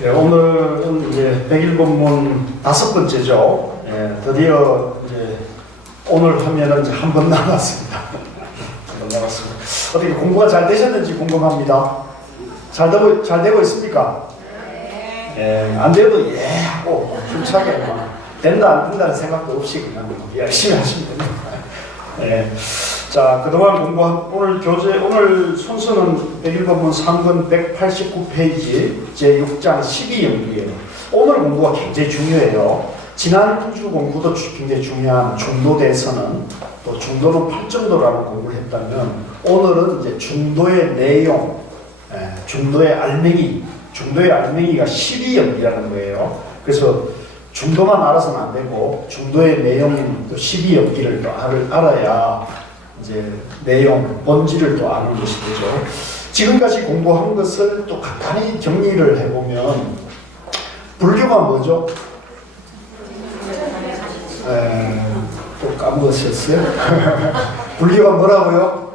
예, 오늘은 이제 101본문 5번째죠. 예, 드디어 이제 오늘 하면은 이제 한 번 남았습니다. 한 번 남았습니다. 어떻게 공부가 잘 되셨는지 궁금합니다. 잘 되고 있습니까? 예, 안 돼도 예 하고 힘차게 된다 안 된다는 생각도 없이 그냥 열심히 하시면 됩니다. 예. 자, 그동안 공부한 오늘 순서는 101본문 상권 189페이지 제6장 12연기예요. 오늘 공부가 굉장히 중요해요. 지난주 공부도 굉장히 중요한 중도대선은 또 중도는 8정도라는 공부를 했다면 오늘은 이제 중도의 내용, 중도의 알맹이가 12연기라는 거예요. 그래서 중도만 알아서는 안 되고 중도의 내용인 또 12연기를 또 알아야 이제 내용, 본질을 또 아는 것이 되죠. 지금까지 공부한 것을 또 간단히 정리를 해보면 불교가 뭐죠? 또 까먹으셨어요? 불교가 뭐라고요?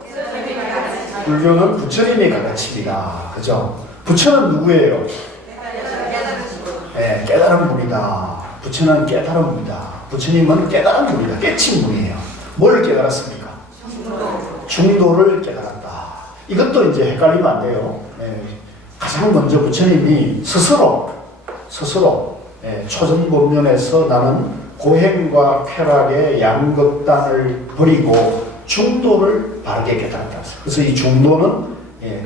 불교는 부처님이 가르칩니다. 그죠? 부처는 누구예요? 네, 깨달은 분이다. 부처는 깨달은 분이다. 부처님은 깨달은 분이다. 깨친 분이에요. 뭘 깨달았습니까? 중도를 깨달았다. 이것도 이제 헷갈리면 안 돼요. 가장 먼저 부처님이 스스로 초전법륜에서 나는 고행과 쾌락의 양극단을 버리고 중도를 바르게 깨달았다. 그래서 이 중도는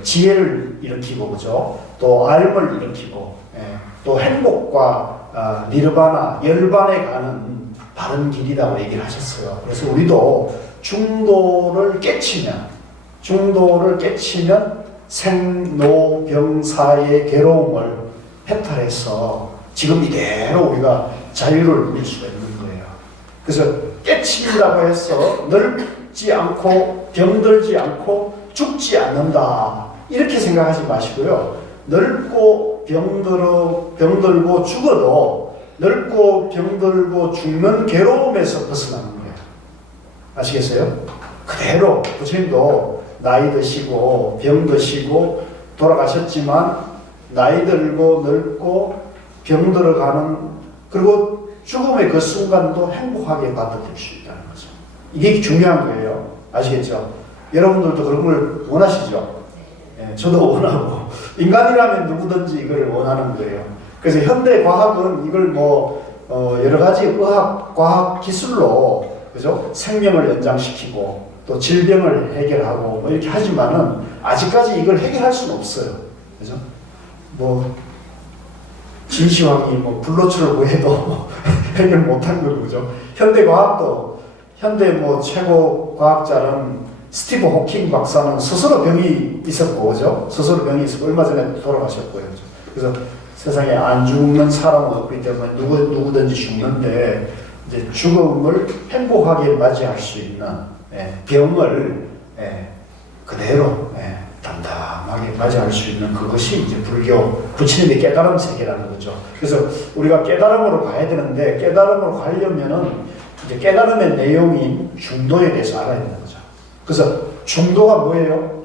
지혜를 일으키고, 그죠? 또 알을 일으키고, 또 행복과 니르바나, 열반에 가는 바른 길이라고 얘기를 하셨어요. 그래서 우리도 중도를 깨치면 생로병사의 괴로움을 해탈해서 지금 이대로 우리가 자유를 누릴 수가 있는 거예요. 그래서 깨친다고 해서 늙지 않고 병들지 않고 죽지 않는다 이렇게 생각하지 마시고요. 늙고 병들고 죽어도 늙고 병들고 죽는 괴로움에서 벗어나는 거예요. 아시겠어요? 그대로 부처님도 나이 드시고 병 드시고 돌아가셨지만 나이 들고 늙고 병 들어가는 그리고 죽음의 그 순간도 행복하게 받아들일 수 있다는 거죠. 이게 중요한 거예요. 아시겠죠? 여러분들도 그런 걸 원하시죠? 예, 저도 원하고 인간이라면 누구든지 이걸 원하는 거예요. 그래서 현대 과학은 이걸 여러 가지 의학, 과학 기술로 그죠? 생명을 연장시키고 또 질병을 해결하고 이렇게 하지만은 아직까지 이걸 해결할 수는 없어요. 그죠? 진시황이 불로초를 구해도 해결 못한 거고, 그죠? 현대 과학도 현대 최고 과학자는 스티브 호킹 박사는 스스로 병이 있었고, 그죠? 스스로 병이 있었고 얼마 전에 돌아가셨고요. 그죠? 그래서 세상에 안 죽는 사람은 없기 때문에 누구든지 죽는데 이제 죽음을 행복하게 맞이할 수 있는 병을 그대로 담담하게 맞이할 수 있는 그것이 이제 불교 부처님의 깨달음 세계라는 거죠. 그래서 우리가 깨달음으로 가야 되는데 깨달음으로 가려면은 이제 깨달음의 내용인 중도에 대해서 알아야 되는 거죠. 그래서 중도가 뭐예요?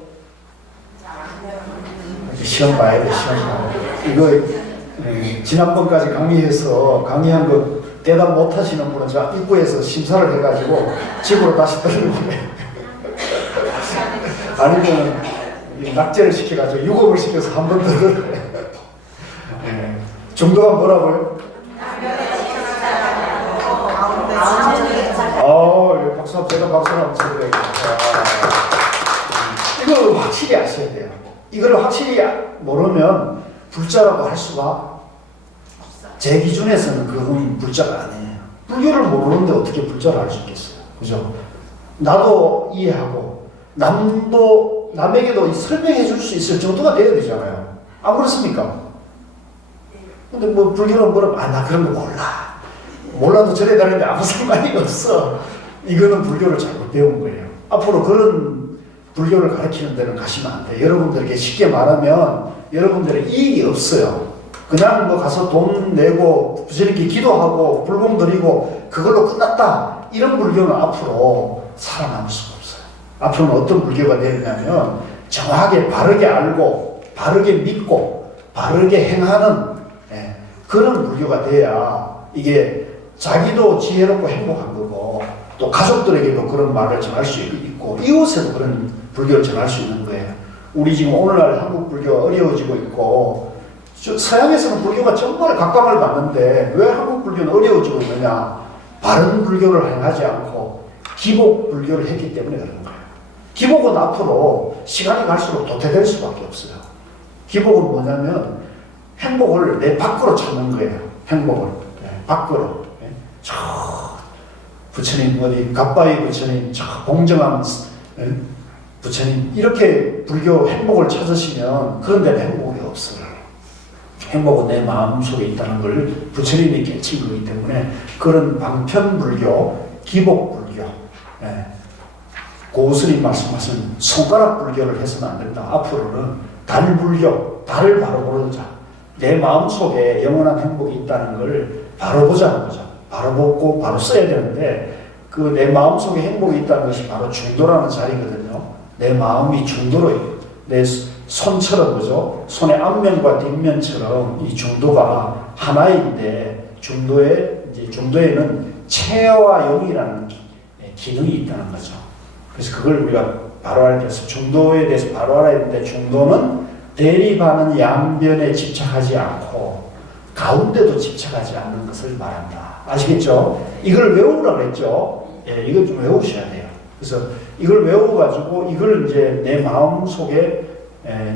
시험 봐야 돼, 시험 봐야 돼. 이거 지난번까지 강의한 거 대답 못 하시는 분은 제가 입구에서 심사를 해가지고 집으로 다시 들어오게. 아니면 낙제를 시켜가지고 유급을 시켜서 한 번 더 들어오게. 중도가 뭐라고요? 제가 박수 한번 쳐드려야겠다. 이거 확실히 아셔야 돼요. 이걸 확실히 모르면 불자라고 할 수가 제 기준에서는 그건 불자가 아니에요. 불교를 모르는데 어떻게 불자를 알 수 있겠어요? 그죠? 나도 이해하고 남에게도 설명해 줄 수 있을 정도가 돼야 되잖아요. 안 그렇습니까? 근데 불교는 뭐라고 나 그런 거 몰라도 절에 다니는데 아무 상관이 없어. 이거는 불교를 잘못 배운 거예요. 앞으로 그런 불교를 가르치는 데는 가시면 안 돼요. 여러분들에게 쉽게 말하면 여러분들의 이익이 없어요. 그냥 가서 돈 내고 부처님께 기도하고 불공 드리고 그걸로 끝났다. 이런 불교는 앞으로 살아남을 수가 없어요. 앞으로는 어떤 불교가 되느냐면 정확하게 바르게 알고 바르게 믿고 바르게 행하는 그런 불교가 돼야 이게 자기도 지혜롭고 행복한 거고 또 가족들에게도 그런 말을 전할 수 있고 이웃에도 그런 불교를 전할 수 있는 거예요. 우리 지금 오늘날 한국 불교가 어려워지고 있고 서양에서는 불교가 정말 각광을 받는데 왜 한국 불교는 어려워지고 있느냐? 바른 불교를 행하지 않고 기복 불교를 했기 때문에 그런 거예요. 기복은 앞으로 시간이 갈수록 도태될 수밖에 없어요. 기복은 뭐냐면 행복을 내 밖으로 찾는 거예요. 행복을 밖으로. 저 부처님 어디 갓바위 부처님, 저 공정한 부처님 이렇게 불교 행복을 찾으시면 그런 데는 행복이 없어요. 행복은 내 마음속에 있다는 걸 부처님이 깨친 거기 때문에 그런 방편불교, 기복불교, 고스님 말씀하신 손가락 불교를 해서는 안 된다. 앞으로는 달불교, 달을 바로 보자. 내 마음속에 영원한 행복이 있다는 걸 바로 보자는 거죠. 바로 보고 바로 써야 되는데 그 내 마음속에 행복이 있다는 것이 바로 중도라는 자리거든요. 내 마음이 중도로 내 손처럼 그죠? 손의 앞면과 뒷면처럼 이 중도가 하나인데 중도에는 체와 용이라는 기능이 있다는 거죠. 그래서 그걸 우리가 바로 알아야 돼서 중도에 대해서 바로 알아야 되는데 중도는 대립하는 양변에 집착하지 않고 가운데도 집착하지 않는 것을 말한다. 아시겠죠? 이걸 외우라고 했죠? 예, 이걸 좀 외우셔야 돼요. 그래서 이걸 외워가지고 이걸 이제 내 마음 속에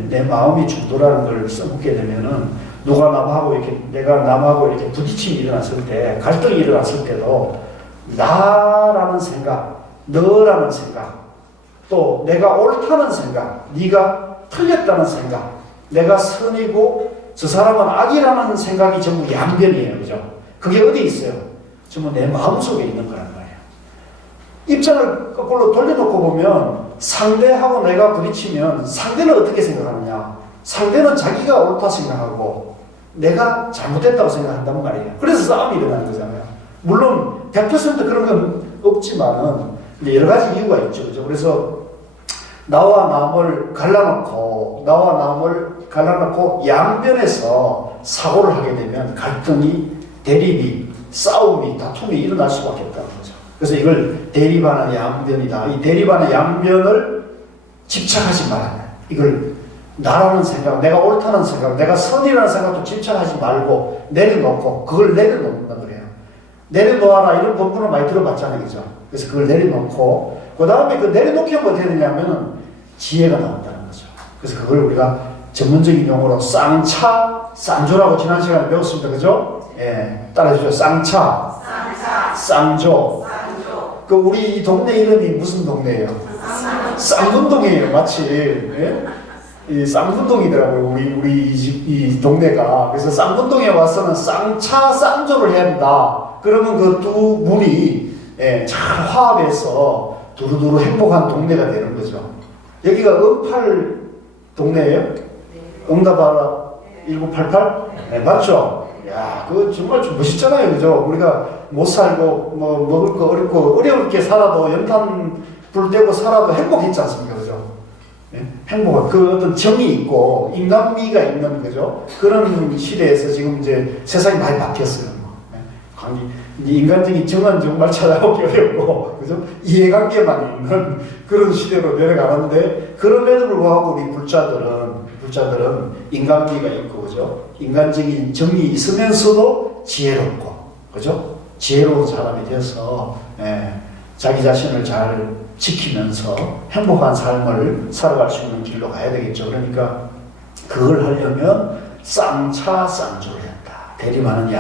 내 마음이 중도라는 걸 써먹게 되면은 누가 남하고 이렇게 내가 남하고 이렇게 부딪힘이 일어났을 때 갈등이 일어났을 때도 나라는 생각, 너라는 생각, 또 내가 옳다는 생각, 네가 틀렸다는 생각, 내가 선이고 저 사람은 악이라는 생각이 전부 양변이에요, 그죠? 그게 어디 있어요? 전부 내 마음 속에 있는 거란 말이에요. 입장을 거꾸로 돌려놓고 보면 상대하고 내가 부딪히면 상대는 어떻게 생각하느냐? 상대는 자기가 옳다 생각하고 내가 잘못했다고 생각한단 말이에요. 그래서 싸움이 일어나는 거잖아요. 물론 100% 그런 건 없지만은 이제 여러 가지 이유가 있죠. 그죠? 그래서 나와 남을 갈라놓고 양변에서 사고를 하게 되면 갈등이, 대립이, 싸움이, 다툼이 일어날 수밖에 없다는 거죠. 그래서 이걸 대립하는 양변이다. 이 대립하는 양변을 집착하지 말아요. 이걸 나라는 생각, 내가 옳다는 생각, 내가 선이라는 생각도 집착하지 말고 내려놓고 그걸 내려놓는다 그래요. 내려놓아라 이런 법문을 많이 들어봤잖아요. 그죠? 그래서 그걸 내려놓고 그 다음에 그 내려놓기 하면 어떻게 되냐면 지혜가 나온다는 거죠. 그래서 그걸 우리가 전문적인 용어로 쌍차, 쌍조라고 지난 시간에 배웠습니다. 그죠? 예, 따라해주죠. 쌍차, 쌍조. 그 우리 이 동네 이름이 무슨 동네예요? 쌍문동이에요. 마치 예? 이 쌍문동이더라고요. 우리 이 동네가. 그래서 쌍문동에 와서는 쌍차, 쌍조를 해야 된다. 그러면 그 두 문이 잘 화합해서 두루두루 행복한 동네가 되는 거죠. 여기가 응팔 동네예요? 응답하라 1988? 네, 맞죠? 야, 그거 정말 좀 멋있잖아요. 그죠? 우리가 못 살고, 먹을 거 어렵고, 어려울게 살아도, 연탄 불 떼고 살아도 행복했지 않습니까? 그죠? 네? 행복한, 그 어떤 정이 있고, 인간미가 있는, 그죠? 그런 시대에서 지금 이제 세상이 많이 바뀌었어요. 인간적인 정은 정말 찾아오기 어렵고, 그죠? 이해관계만 있는 그런 시대로 내려가는데, 그럼에도 불구하고 우리 불자들은 인간미가 있고, 그죠? 인간적인 정이 있으면서도 지혜롭고, 그죠? 지혜로운 사람이 되어서, 자기 자신을 잘 지키면서 행복한 삶을 살아갈 수 있는 길로 가야 되겠죠. 그러니까, 그걸 하려면 쌍차, 쌍조를 한다. 대립하는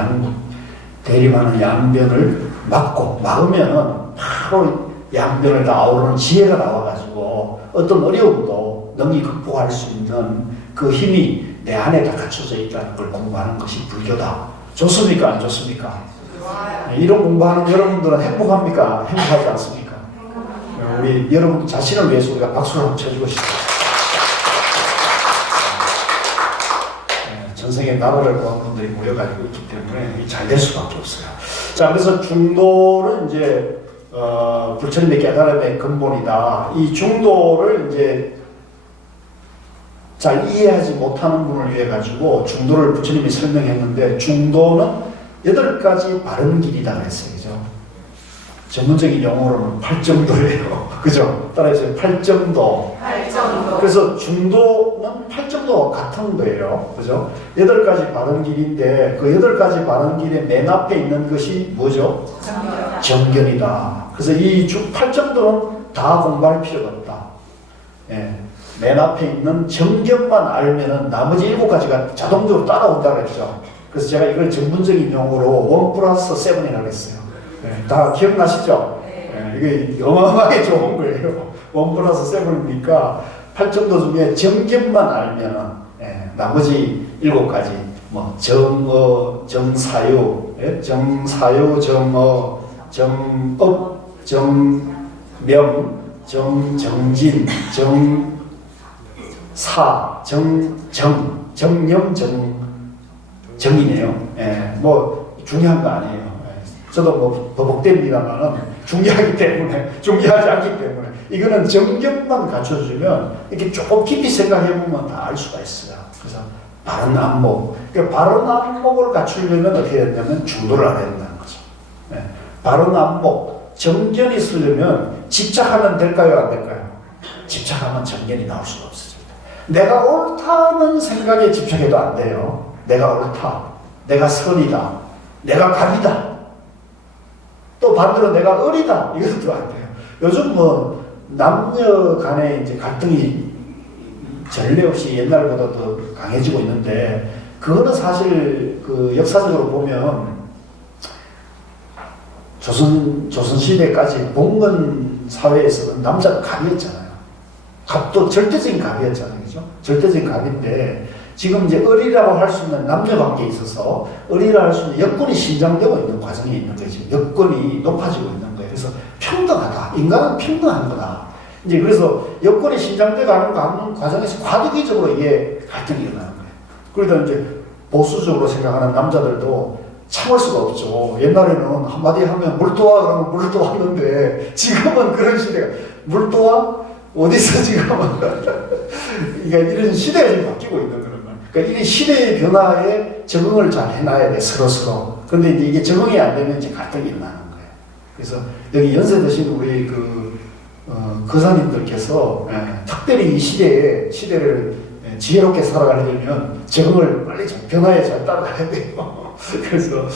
양변을 막으면 바로 양변을 다 아우르는 지혜가 나와가지고 어떤 어려움도 능히 극복할 수 있는 그 힘이 내 안에 다 갖춰져 있다는 걸 공부하는 것이 불교다. 좋습니까? 안 좋습니까? 이런 공부하는 여러분들은 행복합니까? 행복하지 않습니까? 우리 여러분 자신을 위해서 우리가 박수를 한번 쳐주고 싶습니다. 전생에 나라를 구한 분들이 모여가지고 있기 때문에 잘 될 수밖에 없어요. 자, 그래서 중도는 이제 부처님의 깨달음의 근본이다. 이 중도를 이제 잘 이해하지 못하는 분을 위해 가지고 중도를 부처님이 설명했는데 중도는 8가지 바른 길이다 그랬어요. 그죠? 전문적인 용어로는 8정도예요. 그죠? 따라해서 8정도. 그래서 중도는 8정도와 같은 거예요. 그죠? 8가지 바른 길인데 그 8가지 바른 길의 맨 앞에 있는 것이 뭐죠? 정견이다. 그래서 이 8정도는 다 공부할 필요가 없다. 예. 맨 앞에 있는 정견만 알면은 나머지 7가지가 자동적으로 따라온다 그랬죠. 그래서 제가 이걸 전문적인 용어로 1+7이라고 했어요. 예. 다 기억나시죠? 예. 이게 어마어마하게 좋은 거예요. 1+7이니까 8정도 중에 정견만 알면은 예. 나머지 7가지 뭐 정어, 정사유, 예? 정사유, 정어, 정업, 정명, 정진, 사, 정념, 정이네요. 예, 뭐 중요한 거 아니에요. 예, 저도 뭐 버벅댑니다만은 중요하기 때문에 중요하지 않기 때문에 이거는 정념만 갖춰주면 이렇게 조금 깊이 생각해 보면 다 알 수가 있어요. 그래서 바른 안목, 그러니까 바른 안목을 갖추려면 어떻게 해야 되냐면 중도를 알아야 된다는 거죠. 예, 바른 안목, 정견이 있으려면 집착하면 될까요, 안 될까요? 집착하면 정견이 나올 수가 없어요. 내가 옳다는 생각에 집착해도 안 돼요. 내가 옳다, 내가 선이다, 내가 갑이다, 또 반대로 내가 을이다, 이것도 안 돼요. 요즘 뭐 남녀 간의 이제 갈등이 전례 없이 옛날보다 더 강해지고 있는데 그거는 사실 그 역사적으로 보면 조선시대까지 봉건 사회에서는 남자가 갑이었잖아요. 갑도 절대적인 갑이었잖아요. 그죠? 절대적인 갑인데 지금 이제 을이라고 할 수 있는 남녀 관계에 있어서 을이라고 할 수 있는 여건이 신장되고 있는 과정이 있는 거죠. 여건이 높아지고 있는 거예요. 그래서 평등하다. 인간은 평등한 거다. 이제 그래서 여건이 신장돼 가는 과정에서 과도기적으로 이게 갈등이 일어나는 거예요. 그러다 이제 보수적으로 생각하는 남자들도 참을 수가 없죠. 옛날에는 한마디 하면 물도와 그러면 물도 왔는데 지금은 그런 시대가 물도와 어디서 지금 그러니까 이런 시대가 지금 바뀌고 있는 그런 말. 그러니까 이 시대의 변화에 적응을 잘 해놔야 돼 서로. 근데 이제 이게 적응이 안 되면 이제 갈등이 일어나는 거예요. 그래서 여기 연세 드신 우리 거사님들께서 특별히 이 시대를 지혜롭게 살아가려면 적응을 빨리 좀 변화에 잘 따라가야 돼요. 그래서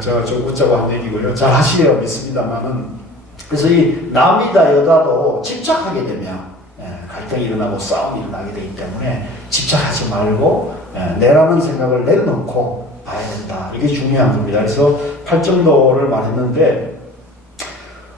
제가 좀 웃자고 한 얘기고요. 잘 하시려 믿습니다만은. 그래서 이 남이다 여다도 집착하게 되면 갈등이 일어나고 싸움이 일어나게 되기 때문에 집착하지 말고 내라는 생각을 내려놓고 봐야 된다. 이게 중요한 겁니다. 그래서 8정도를 말했는데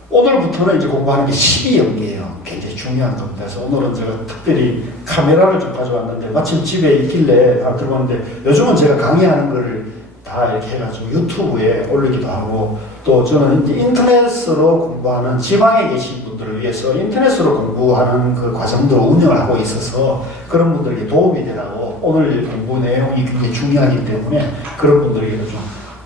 오늘부터는 이제 공부하는 게 12연기예요. 굉장히 중요한 겁니다. 그래서 오늘은 제가 특별히 카메라를 좀 가져왔는데 마침 집에 있길래 들어봤는데 요즘은 제가 강의하는 거를 다 이렇게 해가지고 유튜브에 올리기도 하고 또 저는 이제 인터넷으로 공부하는 지방에 계신 분들을 위해서 인터넷으로 공부하는 그 과정들을 운영을 하고 있어서 그런 분들에게 도움이 되라고 오늘 공부 내용이 굉장히 중요하기 때문에 그런 분들에게 좀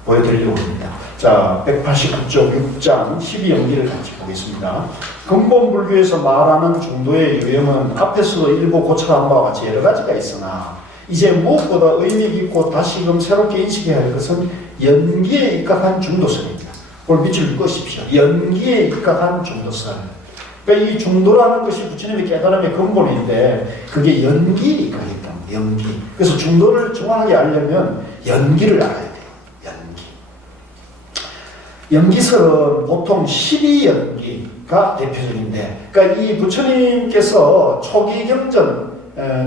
보여드리려고 합니다. 자, 189쪽 6장 12연기를 같이 보겠습니다. 근본불교에서 말하는 중도의 유형은 앞에서도 일부 고찰한 바와 같이 여러 가지가 있으나 이제 무엇보다 의미 깊고 다시금 새롭게 인식해야 할 것은 연기에 입각한 중도성입니다. 그걸 밑줄 끄십시오. 연기에 입각한 중도성. 그러니까 이 중도라는 것이 부처님의 깨달음의 근본인데 그게 연기에 입각했다. 연기. 그래서 중도를 정확하게 알려면 연기를 알아야 돼요. 연기설은 보통 12연기가 대표적인데, 그러니까 이 부처님께서 초기 경전,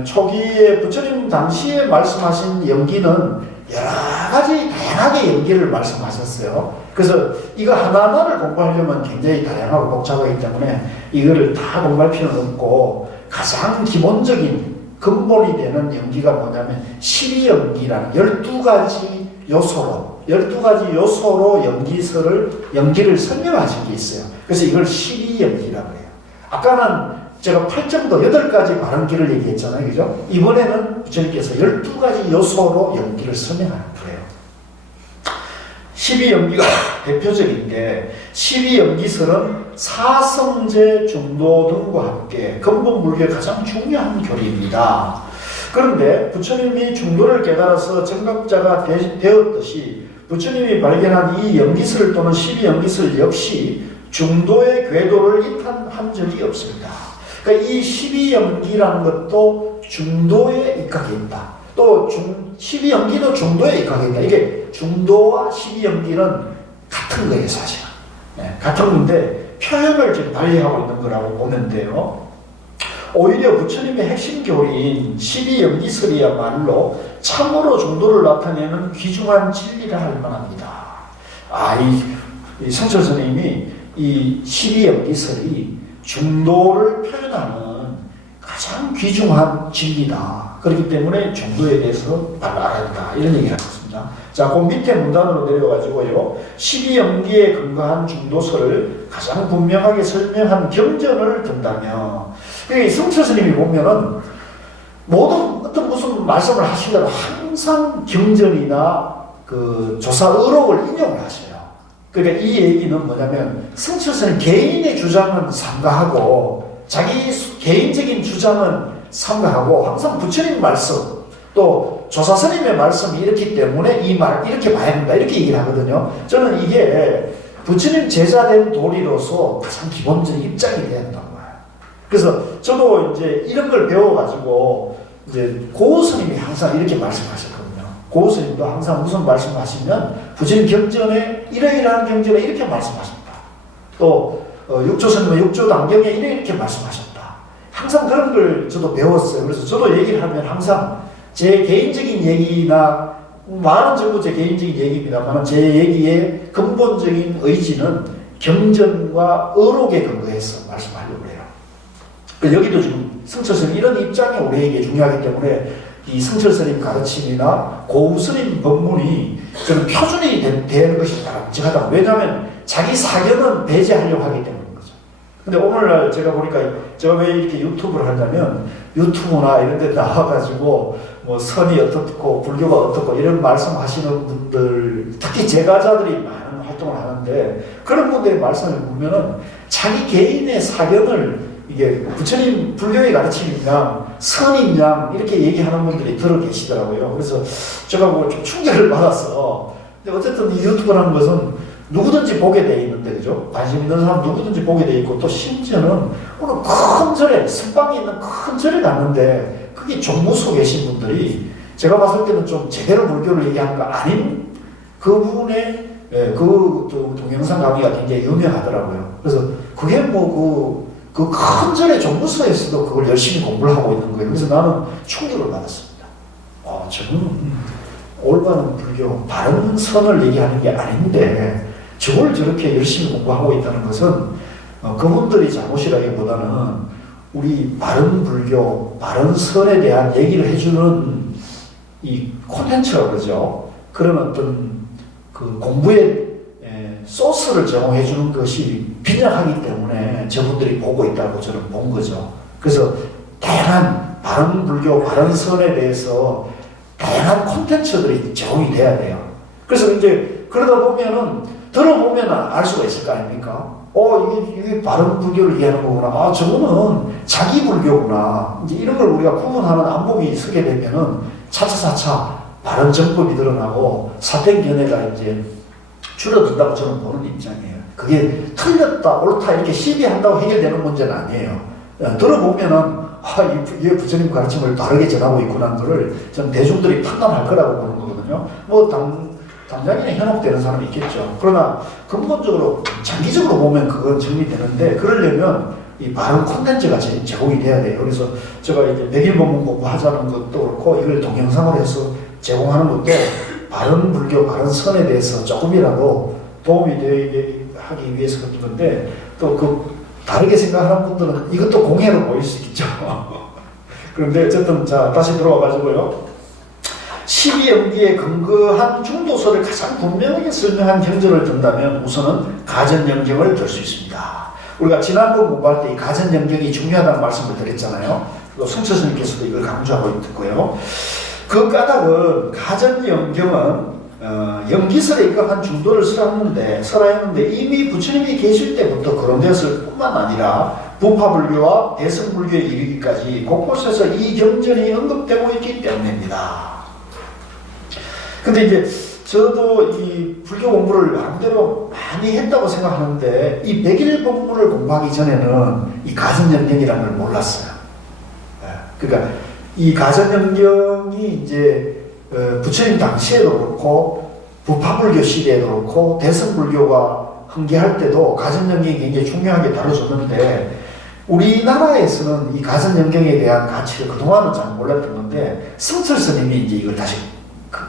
초기에 부처님 당시에 말씀하신 연기는 여러 가지 다양하게 연기를 말씀하셨어요. 그래서 이거 하나하나를 공부하려면 굉장히 다양하고 복잡하기 때문에 이거를 다 공부할 필요는 없고 가장 기본적인 근본이 되는 연기가 뭐냐면 12연기라는 12가지 요소로 연기를 설명하신 게 있어요. 그래서 이걸 12연기라고 해요. 아까는 제가 8정도 8가지 바른기를 얘기했잖아요. 그죠? 이번에는 부처님께서 12가지 요소로 연기를 설명하는 거예요. 12연기가 대표적인데 12연기설은 사성제 중도 등과 함께 근본 불교의 가장 중요한 교리입니다. 그런데 부처님이 중도를 깨달아서 정각자가 되었듯이 부처님이 발견한 이 연기설 또는 12연기설 역시 중도의 궤도를 이탄한 적이 없습니다. 그러니까 이 12연기라는 것도 중도에 입각해 있다. 또 12연기도 중도에 입각해 있다. 이게 중도와 12연기는 같은 거예요, 사실은. 네, 같은 건데 표현을 지금 달리하고 있는 거라고 보면 돼요. 오히려 부처님의 핵심 교리인 12연기설이야말로 참으로 중도를 나타내는 귀중한 진리라 할 만합니다. 이 성철 스님이 이 12연기설이 중도를 표현하는 가장 귀중한 진리다. 그렇기 때문에 중도에 대해서 알아야 한다. 이런 얘기를 하셨습니다. 자, 그 밑에 문단으로 내려가지고요. 12연기에 근거한 중도설을 가장 분명하게 설명한 경전을 든다면, 성철 스님이 보면은 모든 어떤 무슨 말씀을 하시더라도 항상 경전이나 그 조사 의록을 인용을 하셔요. 그러니까 이 얘기는 뭐냐면 성철 스님 개인의 주장은 삼가하고 자기 개인적인 주장은 삼가하고 항상 부처님 말씀 또 조사 스님의 말씀이 이렇기 때문에 이 말 이렇게 봐야 된다 이렇게 얘기를 하거든요. 저는 이게 부처님 제자된 도리로서 가장 기본적인 입장이 돼야 된다고 봐요. 그래서 저도 이제 이런 걸 배워가지고 이제 고우 스님이 항상 이렇게 말씀하셨거든요. 고우 스님도 항상 무슨 말씀하시면 부처님 경전에 이러이러한 경전에 이렇게 말씀하셨다. 또 육조 스님은 육조 단경에 이렇게 말씀하셨다. 항상 그런 걸 저도 배웠어요. 그래서 저도 얘기를 하면 항상 제 개인적인 얘기나 말은 전부 제 개인적인 얘기입니다만 제 얘기의 근본적인 의지는 경전과 의록에 근거해서 말씀하려고 해요. 여기도 지금 성철 스님 이런 입장이 우리에게 중요하기 때문에 이 성철 스님 가르침이나 고우 스님 법문이 저는 표준이 되는 것이 바람직하다. 왜냐하면 자기 사견은 배제하려고 하기 때문인 거죠. 근데 오늘날 제가 보니까 제가 왜 이렇게 유튜브를 하냐면 유튜브나 이런 데 나와가지고 뭐 선이 어떻고 불교가 어떻고 이런 말씀하시는 분들 특히 제가자들이 많은 활동을 하는데 그런 분들의 말씀을 보면은 자기 개인의 사견을 이게 부처님 불교의 가르침이냐 선이냐 이렇게 얘기하는 분들이 들어 계시더라고요. 그래서 제가 뭐 좀 충격을 받았어. 근데 어쨌든 이 유튜브라는 것은 누구든지 보게 돼 있는데 그죠? 관심 있는 사람 누구든지 보게 돼 있고 또 심지어는 오늘 큰 절에 선방에 있는 큰 절에 갔는데 그게 종무소 계신 분들이 제가 봤을 때는 좀 제대로 불교를 얘기하는 거 아닌 그분의 그 동영상 강의가 굉장히 유명하더라고요. 그래서 그게 뭐 그 큰 절의 종무소에서도 그걸 열심히 공부를 하고 있는 거예요. 그래서 나는 충격을 받았습니다. 저는 올바른 불교, 바른 선을 얘기하는 게 아닌데 저걸 저렇게 열심히 공부하고 있다는 것은 그분들이 잘못이라기보다는 우리 바른 불교, 바른 선에 대한 얘기를 해주는 이 콘텐츠라고 그러죠. 그런 어떤 그 공부의 소스를 제공해 주는 것이 빈약하기 때문에 저분들이 보고 있다고 저는 본 거죠. 그래서 다양한 바른 불교, 바른 선에 대해서 다양한 콘텐츠들이 제공이 돼야 돼요. 그래서 이제 그러다 보면은 들어보면 알 수가 있을 거 아닙니까? 이게 바른 불교를 얘기하는 거구나. 저거는 자기 불교구나. 이제 이런 걸 우리가 구분하는 안목이 서게 되면은 차차차차 바른 정법이 드러나고 사땡견해가 이제 줄어든다고 저는 보는 입장이에요. 그게 틀렸다, 옳다 이렇게 시비한다고 해결되는 문제는 아니에요. 들어보면은 이게 부처님 가르침을 바르게 전하고 있구나 하는 거를 저는 대중들이 판단할 거라고 보는 거거든요. 뭐 당장이나 현혹되는 사람이 있겠죠. 그러나 근본적으로 장기적으로 보면 그건 정리되는데 그러려면 이 바른 콘텐츠가 제공이 돼야 돼요. 그래서 제가 이제 100일 법문 공부하자는 것도 그렇고 이걸 동영상으로 해서 제공하는 것도 바른 불교, 바른 선에 대해서 조금이라도 도움이 되게 하기 위해서 그런 건데 또 그 다르게 생각하는 분들은 이것도 공해로 보일 수 있죠. 그런데 어쨌든 자 다시 들어와가지고요. 12연기에 근거한 중도설을 가장 분명하게 설명한 경전을 든다면 우선은 가전연경을 들 수 있습니다. 우리가 지난번 공부할 때 이 가전연경이 중요하다는 말씀을 드렸잖아요. 그리고 성철 스님께서도 이걸 강조하고 있고요. 그 까닭은 가전연경은 연기설에 입각한 중도를 설하였는데 이미 부처님이 계실 때부터 그런 데였을 뿐만 아니라 부파불교와 대승불교에 이르기까지 곳곳에서 이 경전이 언급되고 있기 때문입니다. 근데 이제 저도 이 불교 공부를 마음대로 많이 했다고 생각하는데 이 백일 법문을 공부하기 전에는 이 가전연경이라는 걸 몰랐어요. 그러니까 이 가전연경이 이제 부처님 당시에도 그렇고 부파불교 시대에도 그렇고 대승불교가 흥계할 때도 가전연경이 굉장히 중요하게 다뤄졌는데 우리나라에서는 이 가전연경에 대한 가치를 그동안은 잘 몰랐던 건데 성철 스님이 이제 이걸 다시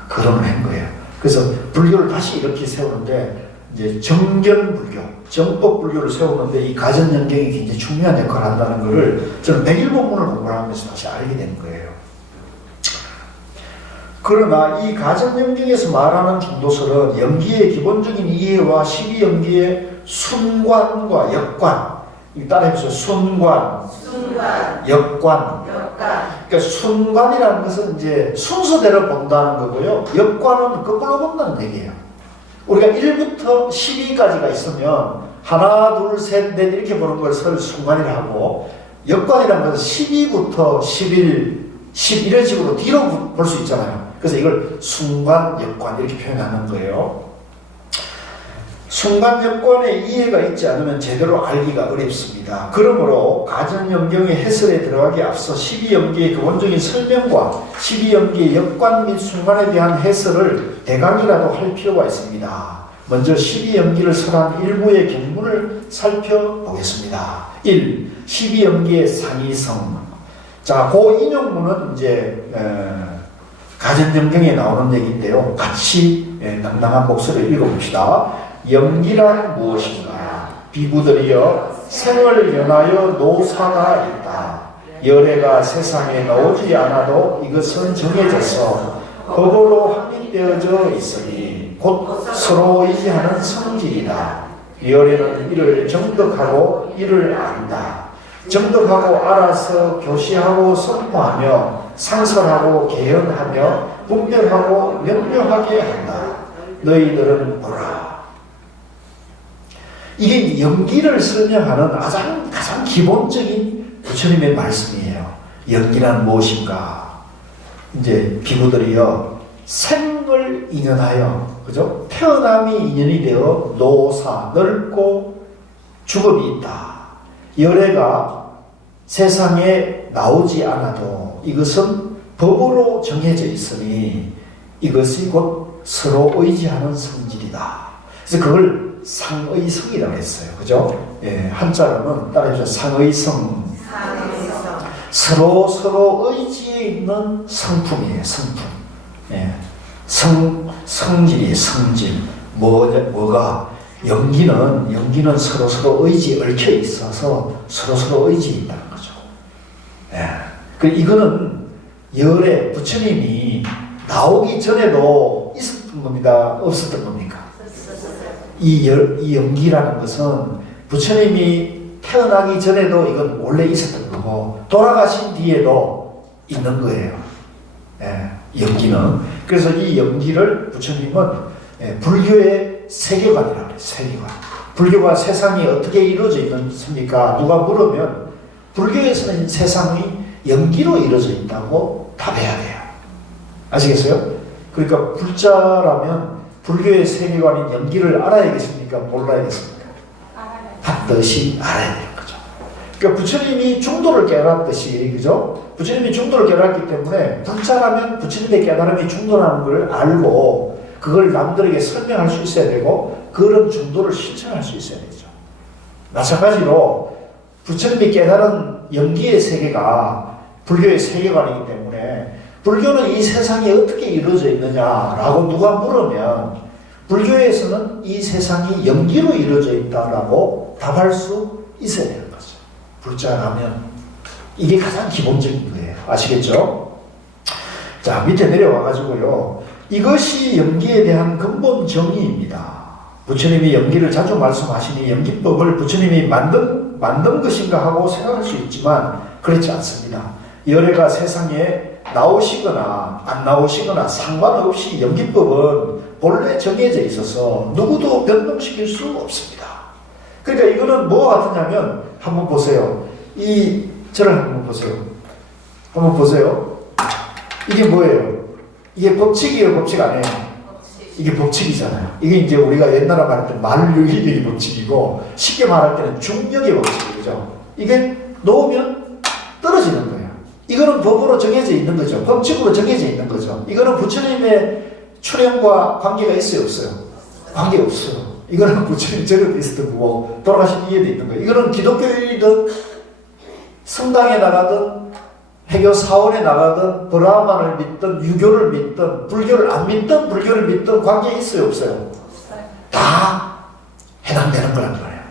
거론을 한 거예요. 그래서 불교를 다시 이렇게 세우는데 이제 정견불교, 정법불교를 세우는데 이 가전연경이 굉장히 중요한 역할을 한다는 것을 저는 백일본문을 공부하면서 다시 알게 된 거예요. 그러나 이 가전연경에서 말하는 중도설은 연기의 기본적인 이해와 12연기의 순관과 역관, 따라해보세요. 순관, 역관. 그러니까 순관이라는 것은 이제 순서대로 본다는 거고요. 역관은 거꾸로 본다는 얘기예요. 우리가 1부터 12까지가 있으면 하나, 둘, 셋, 넷 이렇게 보는 걸 순관이라 하고 역관이라는 것은 12부터 11, 10 이런 식으로 뒤로 볼 수 있잖아요. 그래서 이걸 순관, 역관 이렇게 표현하는 거예요. 순간 여건의 이해가 있지 않으면 제대로 알기가 어렵습니다. 그러므로 가전연경의 해설에 들어가기 앞서 12연기의 기본적인 설명과 12연기의 역관 및 순간에 대한 해설을 대강이라도 할 필요가 있습니다. 먼저 12연기를 설한 일부의 경문을 살펴보겠습니다. 1. 12연기의 상이성. 자, 그 인용문은 이제 가전연경에 나오는 얘기인데요. 같이 당당한 목소리를 읽어봅시다. 연기란 무엇인가? 비구들이여 생을 연하여 노사가 있다. 열애가 세상에 나오지 않아도 이것은 정해져서 법으로 확립되어져 있으니 곧 서로 의지하는 성질이다. 열애는 이를 정덕하고 이를 안다. 정덕하고 알아서 교시하고 선포하며 상설하고 개헌하며 분별하고 명료하게 한다. 너희들은 보라. 이게 연기를 설명하는 가장 기본적인 부처님의 말씀이에요. 연기란 무엇인가? 이제 비구들이요, 생을 인연하여, 그죠? 태어남이 인연이 되어 노사, 넓고 죽음이 있다. 열애가 세상에 나오지 않아도 이것은 법으로 정해져 있으니 이것이 곧 서로 의지하는 성질이다. 그래서 그걸 상의성이라고 했어요. 그죠? 예, 한자로는 따라해서 상의성. 서로 의지에 있는 성품이에요. 성품. 예, 성질이에요. 성질. 뭐가? 연기는 서로 의지에 얽혀 있어서 서로 의지에 있다는 거죠. 예. 이거는 열애, 부처님이 나오기 전에도 있었던 겁니다. 없었던 겁니까? 이 연기라는 것은 부처님이 태어나기 전에도 이건 원래 있었던 거고 돌아가신 뒤에도 있는 거예요. 연기는. 그래서 이 연기를 부처님은 불교의 세계관이라고 해요. 세계관. 불교가 세상이 어떻게 이루어져 있습니까? 누가 물으면 불교에서는 세상이 연기로 이루어져 있다고 답해야 돼요. 아시겠어요? 그러니까 불자라면 불교의 세계관인 연기를 알아야겠습니까? 몰라야겠습니까? 반드시 알아야 되는 거죠. 그러니까 부처님이 중도를 깨달았듯이, 그죠? 부처님이 중도를 깨달았기 때문에 불자라면 부처님의 깨달음이 중도라는 걸 알고 그걸 남들에게 설명할 수 있어야 되고 그런 중도를 실천할 수 있어야 되죠. 마찬가지로 부처님이 깨달은 연기의 세계가 불교의 세계관이기 때문에 불교는 이 세상이 어떻게 이루어져 있느냐라고 누가 물으면 불교에서는 이 세상이 연기로 이루어져 있다라고 답할 수 있어야 되는 거죠. 불자라면 이게 가장 기본적인 거예요. 아시겠죠? 자, 밑에 내려와가지고요. 이것이 연기에 대한 근본 정의입니다. 부처님이 연기를 자주 말씀하시니 연기법을 부처님이 만든 것인가 하고 생각할 수 있지만 그렇지 않습니다. 열애가 세상에 나오시거나 안 나오시거나 상관없이 연기법은 본래 정해져 있어서 누구도 변동시킬 수 없습니다. 그러니까 이거는 뭐와 같으냐면 한번 보세요. 이 저를 한번 보세요. 한번 보세요. 이게 뭐예요? 이게 법칙이에요, 법칙 아니에요? 이게 법칙이잖아요. 이게 이제 우리가 옛날에 말할 때 만류인력의 법칙이고, 쉽게 말할 때는 중력의 법칙이죠. 이게 놓으면 떨어지는 거예요. 이거는 법으로 정해져 있는 거죠. 법칙으로 정해져 있는 거죠. 이거는 부처님의 출현과 관계가 있어요, 없어요? 관계 없어요. 이거는 부처님 저력도 있었던 거고, 돌아가신 이해도 있는 거예요. 이거는 기독교인이든 성당에 나가든 해교 사원에 나가든 브라만을 믿든 유교를 믿든 불교를 안 믿든 불교를 믿든 관계 있어요, 없어요? 다 해당되는 거란 말이에요.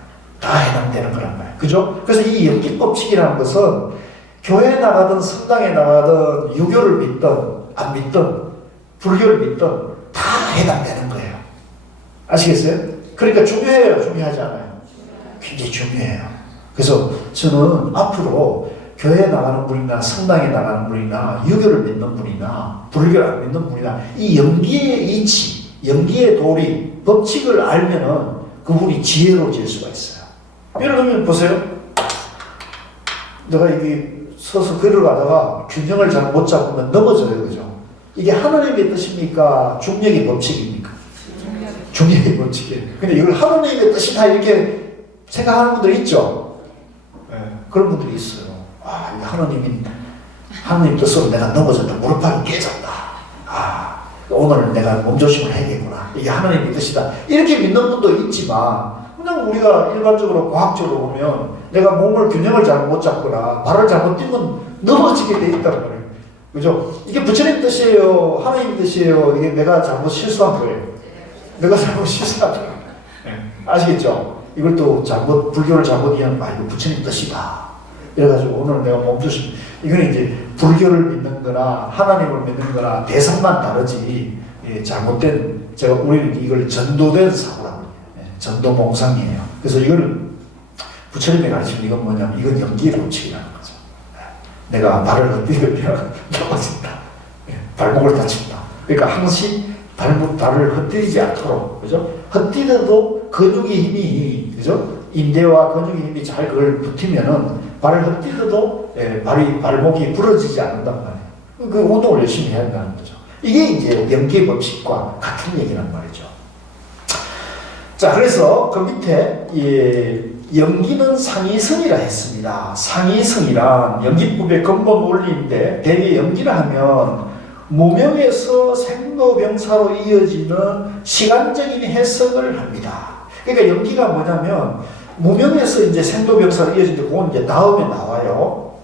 다 해당되는 거란 말이에요. 그죠? 그래서 이 연기법칙이라는 것은 교회에 나가든 성당에 나가든 유교를 믿든 안 믿든 불교를 믿든 다 해당되는 거예요. 아시겠어요? 그러니까 중요해요, 중요하지 않아요? 굉장히 중요해요. 그래서 저는 앞으로 교회에 나가는 분이나 성당에 나가는 분이나 유교를 믿는 분이나 불교를 안 믿는 분이나 이 연기의 이치, 연기의 도리, 법칙을 알면은 그분이 지혜로워질 수가 있어요. 예를 들면 보세요. 내가 이게 서서 글을 가다가 균형을 잘 못 잡으면 넘어져요, 그죠? 이게 하나님의 뜻입니까? 중력의 법칙입니까? 중력의 법칙이에요. 근데 이걸 하나님의 뜻이다 이렇게 생각하는 분들이 있죠? 네, 그런 분들이 있어요. 아, 이게 하나님 뜻으로 내가 넘어졌다. 무릎팍이 깨졌다. 아, 오늘 내가 몸조심을 해야겠구나. 이게 하나님의 뜻이다. 이렇게 믿는 분도 있지만, 그냥 우리가 일반적으로 과학적으로 보면 내가 몸을 균형을 잘못 잡거나 발을 잘못 뛰면 넘어지게 돼 있단 말이에요. 그죠? 이게 부처님 뜻이에요? 하나님 뜻이에요? 이게 내가 잘못 실수한 거예요. 내가 잘못 실수한 거예요. 네. 아시겠죠? 이걸 또 불교를 잘못 이해하면, 아, 이거 부처님 뜻이다. 그래가지고 오늘 내가 몸조심, 이거는 이제 불교를 믿는 거나 하나님을 믿는 거나 대상만 다르지, 예, 잘못된, 우리는 이걸 전도된 사고라고 해요. 예, 전도몽상이에요. 그래서 이걸 부처님이 가르치면 이건 뭐냐면, 이건 연기의 법칙이라는 거죠. 예, 내가 발을 헛디디면 넘어진다. 예, 발목을 다친다. 그러니까 항시 발을 헛디디지 않도록, 그죠? 헛디뎌도 근육의 힘이, 그죠? 인대와 근육의 힘이 잘 그걸 붙으면은 발을 헛디뎌도 발목이 부러지지 않는단 말이에요. 그 운동을 열심히 해야 한다는 거죠. 이게 이제 연기의 법칙과 같은 얘기란 말이죠. 자, 그래서 그 밑에 연기는 상이성이라 했습니다. 상이성이란 연기법의 근본 원리인데, 대개 연기라 하면 무명에서 생로병사로 이어지는 시간적인 해석을 합니다. 그러니까 연기가 뭐냐면 무명에서 이제 생로병사로 이어지는데 그건 이제 다음에 나와요.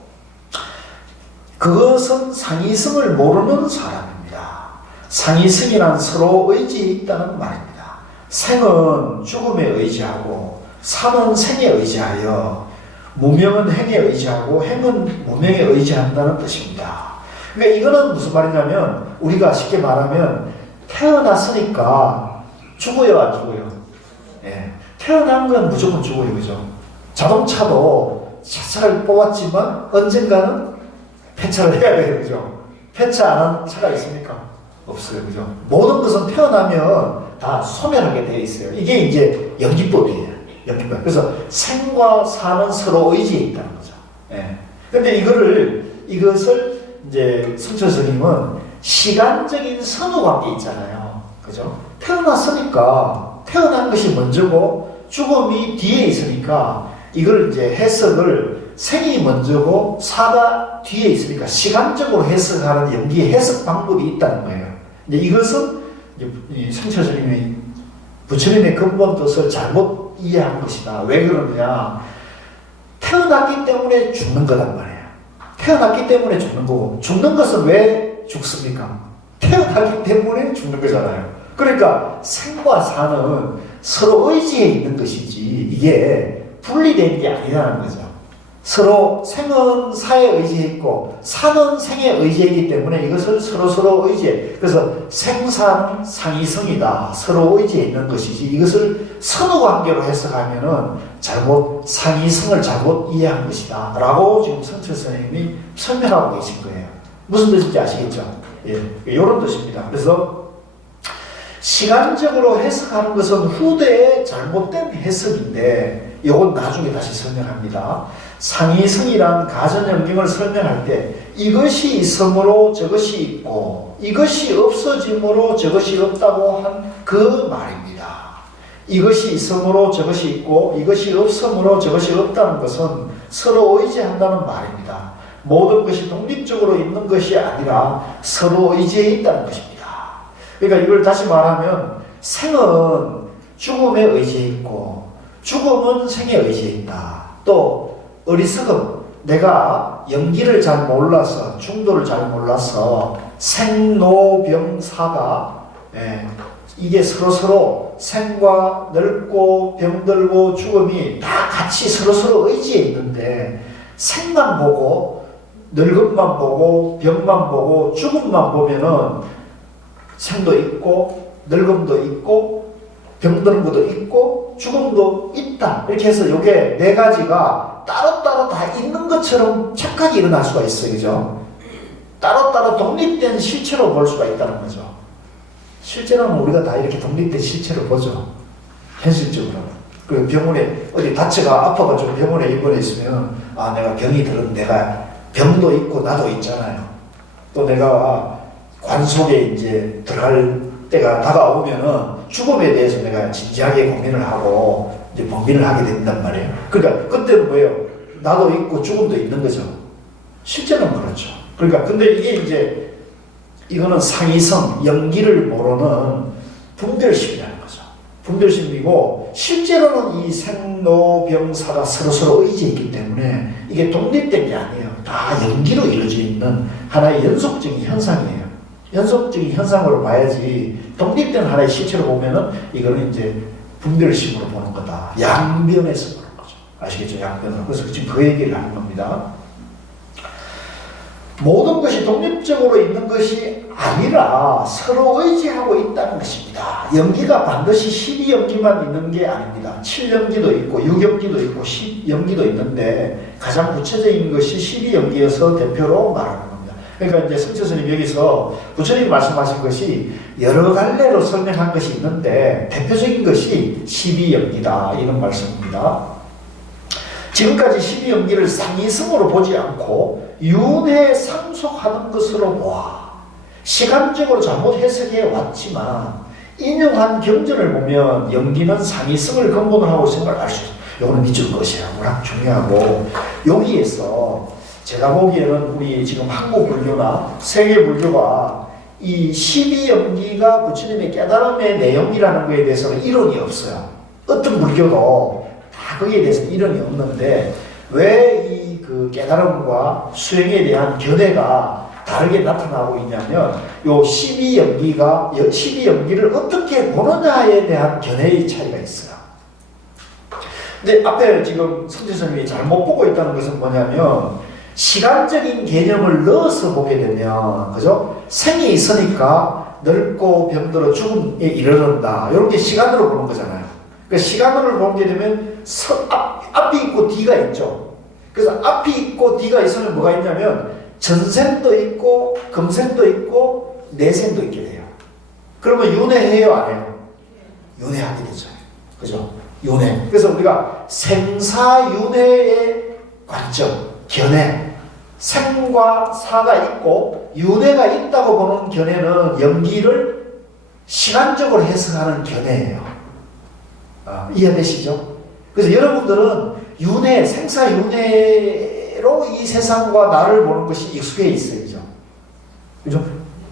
그것은 상이성을 모르는 사람입니다. 상이성이란 서로 의지에 있다는 말입니다. 생은 죽음에 의지하고 사는 생에 의지하여 무명은 행에 의지하고 행은 무명에 의지한다는 뜻입니다. 그러니까 이거는 무슨 말이냐면 우리가 쉽게 말하면 태어났으니까 죽어요, 안 죽어요? 예. 태어난 건 무조건 죽어요, 그죠? 자동차도 차를 뽑았지만 언젠가는 폐차를 해야 돼요, 그죠? 폐차 안 한 차가 있습니까? 없어요, 그죠? 모든 것은 태어나면 다 소멸하게 되어 있어요. 이게 이제 연기법이에요. 연기법. 그래서 생과 사는 서로 의지에 있다는 거죠. 예. 근데 이것을 이제 성철 스님은 시간적인 선후관계 있잖아요. 그죠? 태어났으니까 태어난 것이 먼저고 죽음이 뒤에 있으니까 이걸 이제 해석을 생이 먼저고 사가 뒤에 있으니까 시간적으로 해석하는 연기의 해석 방법이 있다는 거예요. 이제 이것은 성철 스님이 부처님의 근본 뜻을 잘못 이해한 것이다. 왜 그러느냐? 태어났기 때문에 죽는 거란 말이에요. 태어났기 때문에 죽는 거고, 죽는 것은 왜 죽습니까? 태어났기 때문에 죽는 거잖아요. 그러니까 생과 사는 서로 의지에 있는 것이지 이게 분리된 게 아니라는 거죠. 서로 생은 사에 의지했고 사는 생에 의지했기 때문에 이것을 서로 의지해. 그래서 생사는 상이성이다. 서로 의지해 있는 것이지 이것을 선후관계로 해석하면은 상이성을 잘못 이해한 것이다 라고 지금 성철 선생님이 설명하고 계신 거예요. 무슨 뜻인지 아시겠죠? 예, 이런 뜻입니다. 그래서 시간적으로 해석하는 것은 후대의 잘못된 해석인데 이건 나중에 다시 설명합니다. 상이성이란 가전연경을 설명할 때 이것이 있음으로 저것이 있고 이것이 없어짐으로 저것이 없다고 한 그 말입니다. 이것이 있음으로 저것이 있고 이것이 없음으로 저것이 없다는 것은 서로 의지한다는 말입니다. 모든 것이 독립적으로 있는 것이 아니라 서로 의지해 있다는 것입니다. 그러니까 이걸 다시 말하면 생은 죽음에 의지해 있고 죽음은 생에 의지해 있다. 또 어리석음, 내가 연기를 잘 몰라서 중도를 잘 몰라서 생로병사가 이게 서로서로 생과 늙고 병들고 죽음이 다 같이 서로서로 의지해 있는데 생만 보고 늙음만 보고 병만 보고 죽음만 보면은 생도 있고 늙음도 있고 병드는 것도 있고 죽음도 있다. 이렇게 해서 이게 네 가지가 따로따로 다 있는 것처럼 착각이 일어날 수가 있어요. 그죠? 따로따로 독립된 실체로 볼 수가 있다는 거죠. 실제로는 우리가 다 이렇게 독립된 실체로 보죠. 현실적으로. 그 병원에 어디 다쳐가 아파가지고 병원에 입원해 있으면 아 내가 병이 들은 내가 병도 있고 나도 있잖아요. 또 내가 관 속에 이제 들어갈 때가 다가오면은 죽음에 대해서 내가 진지하게 고민을 하고 이제 범인을 하게 된단 말이에요. 그러니까 그때는 뭐예요? 나도 있고 죽음도 있는 거죠. 실제는 그렇죠. 그러니까 근데 이게 이제 이거는 상이성, 연기를 모르는 분별심이라는 거죠. 분별심이고 실제로는 이 생로병사가 서로서로 의지했기 때문에 이게 독립된 게 아니에요. 다 연기로 이루어져 있는 하나의 연속적인 현상이에요. 연속적인 현상으로 봐야지 독립된 하나의 실체로 보면은 이거는 이제 분별심으로 보는 거다. 양변에서 보는 거죠. 아시겠죠? 양변으로. 그래서 지금 그 얘기를 하는 겁니다. 모든 것이 독립적으로 있는 것이 아니라 서로 의지하고 있다는 것입니다. 연기가 반드시 12연기만 있는 게 아닙니다. 7연기도 있고 6연기도 있고 10연기도 있는데 가장 구체적인 것이 12연기여서 대표로 말하는 겁니다. 그러니까 이제 성철 스님 여기서 부처님이 말씀하신 것이 여러 갈래로 설명한 것이 있는데 대표적인 것이 12연기다 이런 말씀입니다. 지금까지 12연기를 상이성으로 보지 않고 윤회에 상속하는 것으로 보아 시간적으로 잘못 해석해 왔지만 인용한 경전을 보면 연기는 상이성을 근본으로 하고 생각할 수 있어요. 이거는 믿을 것이야. 워낙 중요하고 여기에서 제가 보기에는 우리 지금 한국 불교나 세계 불교가 이 12연기가 부처님의 깨달음의 내용이라는 것에 대해서는 이론이 없어요. 어떤 불교도 다 거기에 대해서 이론이 없는데 왜 이 그 깨달음과 수행에 대한 견해가 다르게 나타나고 있냐면 요 12연기를 어떻게 보느냐에 대한 견해의 차이가 있어요. 근데 앞에 지금 성지스님이 잘못 보고 있다는 것은 뭐냐면 시간적인 개념을 넣어서 보게 되면 그죠? 생이 있으니까 늙고 병들어 죽음에 이르른다. 이렇게 시간으로 보는 거잖아요. 그러니까 시간으로 보게 되면 앞이 있고 뒤가 있죠. 그래서 앞이 있고 뒤가 있으면 뭐가 있냐면 전생도 있고 금생도 있고 내생도 있게 돼요. 그러면 윤회해요 안 해요? 윤회하게 되죠. 그죠? 윤회. 그래서 우리가 생사윤회의 관점, 견해, 생과 사가 있고 윤회가 있다고 보는 견해는 연기를 시간적으로 해석하는 견해예요. 이해되시죠? 그래서 여러분들은 윤회, 생사윤회로 이 세상과 나를 보는 것이 익숙해 있어야죠. 그죠?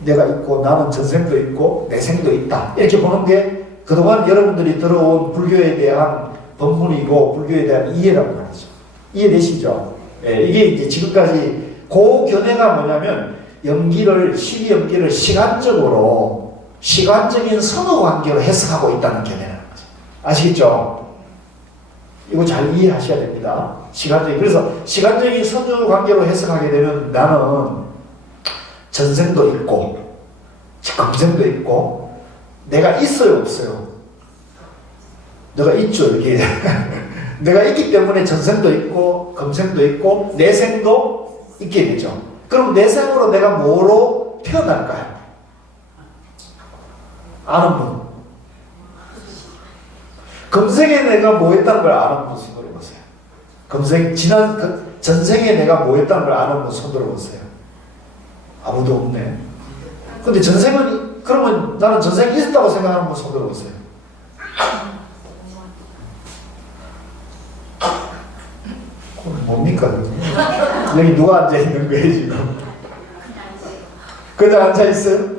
내가 있고 나는 전생도 있고 내생도 있다. 이렇게 보는 게 그동안 여러분들이 들어온 불교에 대한 법문이고 불교에 대한 이해라고 말이죠. 이해되시죠? 예, 이게 이제 지금까지 그 견해가 뭐냐면 연기를 12연기를 시간적인 선호 관계로 해석하고 있다는 견해라는 거죠. 아시겠죠? 이거 잘 이해하셔야 됩니다. 그래서 시간적인 선조 관계로 해석하게 되면 나는 전생도 있고 금생도 있고 내가 있어요 없어요? 내가 있죠. 이게 내가 있기 때문에 전생도 있고 금생도 있고 내생도 있게 되죠. 그럼 내생으로 내가 뭐로 태어날까요? 아는 분? 금생에 내가 뭐 했다는 걸 아는 분 손 들어보세요. 지난 전생에 내가 뭐 했다는 걸 아는 분 손 들어보세요. 아무도 없네. 근데 전생은, 그러면 나는 전생에 있었다고 생각하는 분 손 들어보세요. 뭡니까? 여기 누가 앉아있는 거예요, 지금? 그냥 앉아있어요?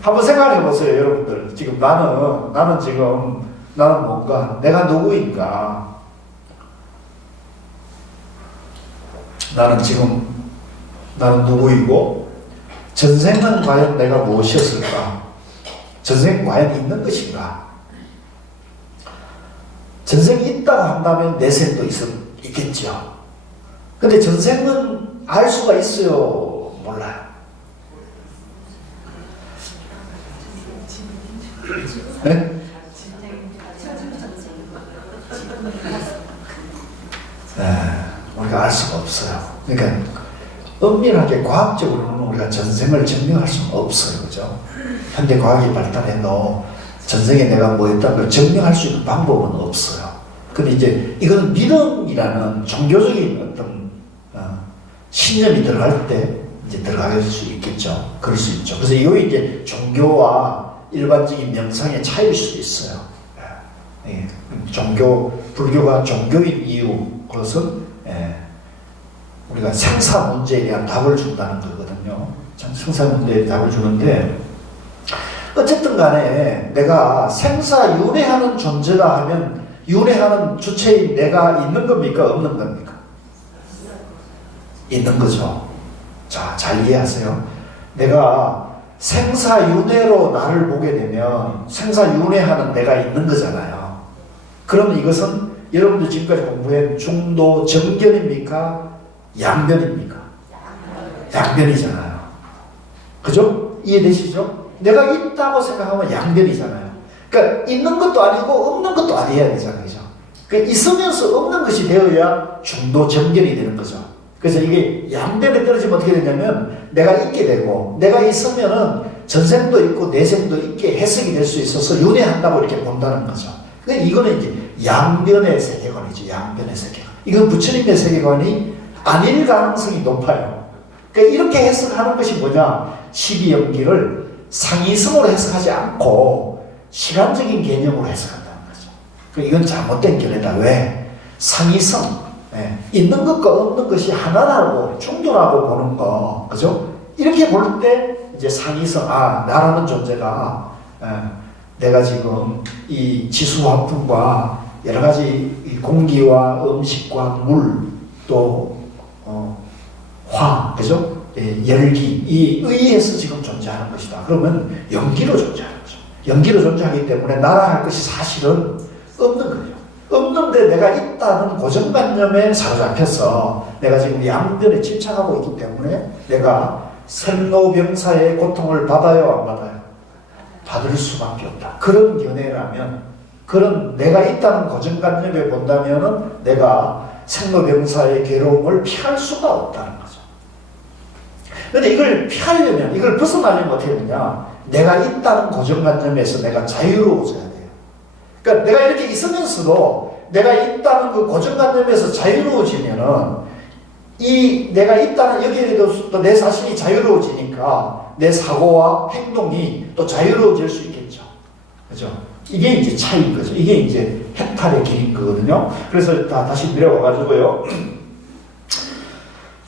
한번 생각해 보세요, 여러분들. 지금 나는 뭔가, 내가 누구인가? 나는 누구이고, 전생은 과연 내가 무엇이었을까? 전생은 과연 있는 것인가? 전생이 있다고 한다면 내생도 있겠죠. 근데 전생은 알 수가 있어요? 몰라요? 네? 우리가 알 수가 없어요. 그러니까 엄밀하게 과학적으로는 우리가 전생을 증명할 수는 없어요. 그죠? 현대 과학이 발달해도 전생에 내가 뭐 했다는 걸 증명할 수 있는 방법은 없어요. 근데 이제 이건 믿음이라는 종교적인 어떤 신념이 들어갈 때 이제 들어갈 수 있겠죠. 그럴 수 있죠. 그래서 이거 이제 종교와 일반적인 명상의 차이일 수도 있어요. 불교가 종교인 이유, 그것은 우리가 생사 문제에 대한 답을 준다는 거거든요. 생사 문제에 답을 주는데, 어쨌든 간에 내가 생사윤회하는 존재라 하면 윤회하는 주체인 내가 있는 겁니까? 없는 겁니까? 있는 거죠. 자, 잘 이해하세요. 내가 생사윤회로 나를 보게 되면 생사윤회하는 내가 있는 거잖아요. 그러면 이것은 여러분들 지금까지 공부한 중도 정견입니까? 양변입니까? 양변이잖아요. 그죠? 이해되시죠? 내가 있다고 생각하면 양변이잖아요. 그러니까 있는 것도 아니고 없는 것도 아니어야 되잖아요. 그죠? 그러니까 있으면서 없는 것이 되어야 중도 정견이 되는 거죠. 그래서 이게 양변에 떨어지면 어떻게 되냐면 내가 있게 되고, 내가 있으면은 전생도 있고 내생도 있게 해석이 될 수 있어서 윤회한다고 이렇게 본다는 거죠. 그러니까 이거는 이제 양변의 세계관이죠. 양변의 세계관. 이건 부처님의 세계관이 아닐 가능성이 높아요. 그러니까 이렇게 해석하는 것이 뭐냐? 12연기를 상이성으로 해석하지 않고 시간적인 개념으로 해석한다는 거죠. 그러니까 이건 잘못된 견해다. 왜? 상이성, 있는 것과 없는 것이 하나라고 충돌하고 보는 거, 그죠? 이렇게 볼 때 이제 상이성, 나라는 존재가 내가 지금 이 지수화풍과 여러 가지 공기와 음식과 물, 또 화, 그죠? 열기, 이 의에서 지금 존재하는 것이다. 그러면 연기로 존재하는 거죠. 연기로 존재하기 때문에 나라 할 것이 사실은 없는 거예요. 없는데 내가 있다는 고정관념에 사로잡혀서 내가 지금 양변에 집착하고 있기 때문에 내가 생로병사의 고통을 받아요, 안 받아요? 받을 수밖에 없다. 그런 견해라면, 그런 내가 있다는 고정관념에 본다면은 내가 생로병사의 괴로움을 피할 수가 없다는 거죠. 근데 이걸 피하려면, 이걸 벗어나려면 어떻게 되냐? 내가 있다는 고정관념에서 내가 자유로워져야 돼요. 그러니까 내가 이렇게 있으면서도 내가 있다는 그 고정관념에서 자유로워지면은 이 내가 있다는 여기에도 또 내 자신이 자유로워지니까 내 사고와 행동이 또 자유로워질 수 있겠죠. 그죠? 이게 이제 차이인 거죠. 이게 이제 해탈의 길인 거거든요. 그래서 다시 내려와가지고요.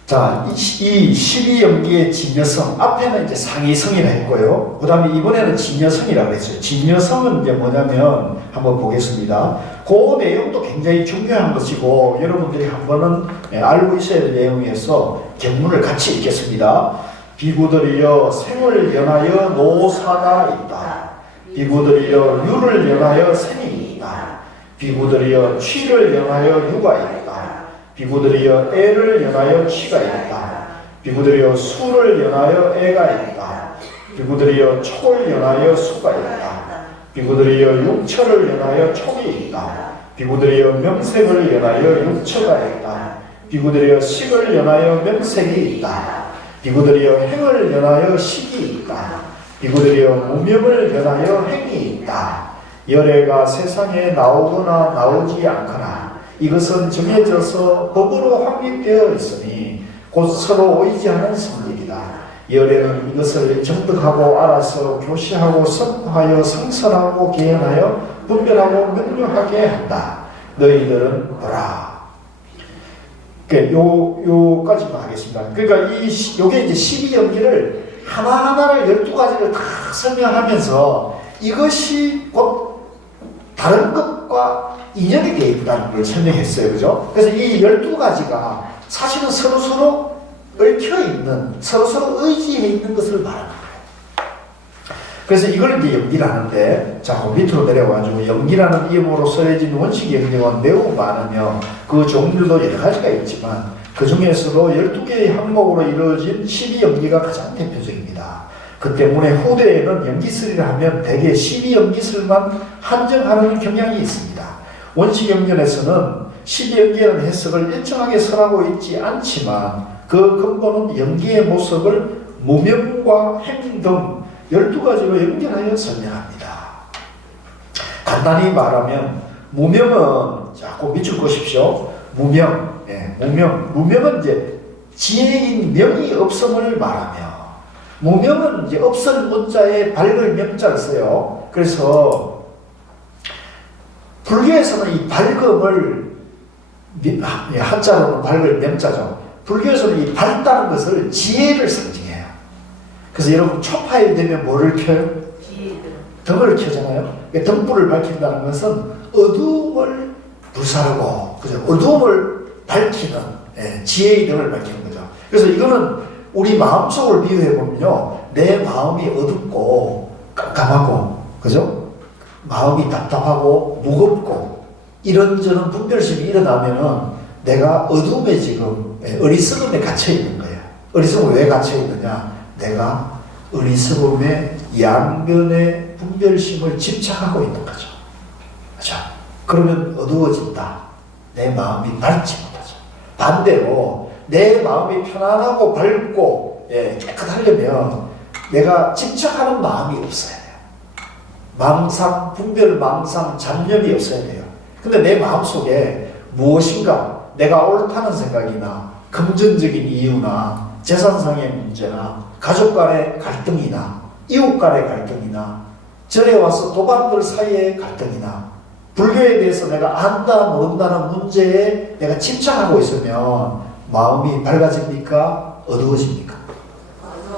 자, 이 12연기의 진여성, 앞에는 이제 상이성이라 했고요. 그 다음에 이번에는 진여성이라고 했어요. 진여성은 이제 뭐냐면, 한번 보겠습니다. 그 내용도 굉장히 중요한 것이고, 여러분들이 한 번은 알고 있어야 될 내용에서 경문을 같이 읽겠습니다. 비구들이여 생을 연하여 노사가 있다. 비구들이여 유를 연하여 생이 있다. 비구들이여 취를 연하여 유가 있다. 비구들이여 애를 연하여 취가 있다. 비구들이여 수를 연하여 애가 있다. 비구들이여 촉을 연하여 수가 있다. 비구들이여 육처를 연하여 촉이 있다. 비구들이여 명색을 연하여 육처가 있다. 비구들이여 식을 연하여 명색이 있다. 비구들이여 행을 연하여 식이 있다. 비구들이여 무명을 변하여 행이 있다. 열애가 세상에 나오거나 나오지 않거나 이것은 정해져서 법으로 확립되어 있으니 곧 서로 의지하는 성질이다. 열애는 이것을 정득하고 알아서 교시하고 선포하여 성설하고 개연하여 분별하고 명료하게 한다. 너희들은 보라. 요까지만 하겠습니다. 그러니까 요게 이제 12연기를 하나하나를 12가지를 다 설명하면서 이것이 곧 다른 것과 인연이 되어 있다는 걸 설명했어요. 그죠? 그래서 이 12가지가 사실은 서로서로 얽혀있는, 서로서로 의지해 있는 것을 말하는 거예요. 그래서 이걸 이제 연기라는데, 자, 밑으로 내려가지고 연기라는 이름으로 써진 원칙 연기가 매우 많으며 그 종류도 여러 가지가 있지만 그 중에서도 12개의 항목으로 이루어진 12연기가 가장 대표적입니다. 그 때문에 후대에는 연기설이라 하면 대개 12연기설만 한정하는 경향이 있습니다. 원칙 연결에서는 12연기라는 해석을 일정하게 설하고 있지 않지만 그 근본은 연기의 모습을 무명과 행 등 12가지로 연결하여 설명합니다. 간단히 말하면 무명은, 자, 꼭 밑줄 그으십시오. 무명, 무명은 이제 지혜인 명이 없음을 말하며, 무명은 이제 없을 문자에 밝을 명자를 써요. 그래서 불교에서는 이 밝음을, 한자로는 밝을 명자죠. 불교에서는 이 밝다는 것을 지혜를 상징해요. 그래서 여러분 초파일 되면 뭐를 켜요? 등을 켜잖아요. 등불을 밝힌다는 것은 어두움을 불사르고, 그죠? 어두움을 밝히는, 지혜의 등을 밝히는 거죠. 그래서 이거는 우리 마음속을 비유해 보면요, 내 마음이 어둡고 깜깜하고, 그죠? 마음이 답답하고 무겁고 이런저런 분별심이 일어나면은 내가 어둠에 지금 어리석음에 갇혀 있는 거예요. 어리석음에 왜 갇혀 있느냐? 내가 어리석음의 양변의 분별심을 집착하고 있는 거죠. 그렇죠? 그러면 어두워진다. 내 마음이 밝지 못하죠. 반대로 내 마음이 편안하고 밝고 깨끗하려면 내가 집착하는 마음이 없어야 돼요. 망상, 분별, 망상, 잡념이 없어야 돼요. 근데 내 마음속에 무엇인가 내가 옳다는 생각이나 금전적인 이유나 재산상의 문제나 가족 간의 갈등이나 이웃 간의 갈등이나 절에 와서 도반들 사이의 갈등이나 불교에 대해서 내가 안다 모른다는 문제에 내가 집착하고 있으면 마음이 밝아집니까? 어두워집니까?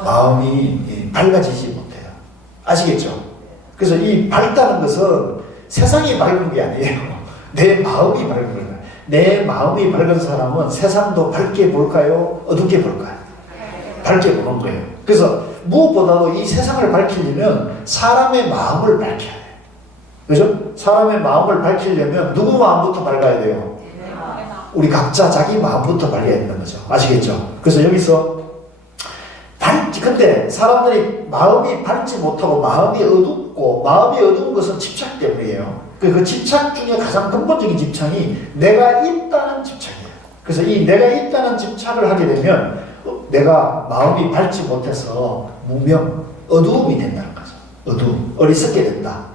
마음이 밝아지지 못해요. 아시겠죠? 그래서 이 밝다는 것은 세상이 밝은 게 아니에요. 내 마음이 밝은 거예요. 내 마음이 밝은 사람은 세상도 밝게 볼까요? 어둡게 볼까요? 밝게 보는 거예요. 그래서 무엇보다도 이 세상을 밝히려면 사람의 마음을 밝혀야 돼요. 그죠? 사람의 마음을 밝히려면 누구 마음부터 밝아야 돼요? 우리 각자 자기 마음부터 밝아야 되는 거죠. 아시겠죠? 그래서 여기서 근데 사람들이 마음이 밝지 못하고 마음이 어둡고, 마음이 어두운 것은 집착 때문이에요. 그 집착 중에 가장 근본적인 집착이 내가 있다는 집착이에요. 그래서 이 내가 있다는 집착을 하게 되면 내가 마음이 밝지 못해서 무명, 어두움이 된다는 거죠. 어두움, 어리석게 된다.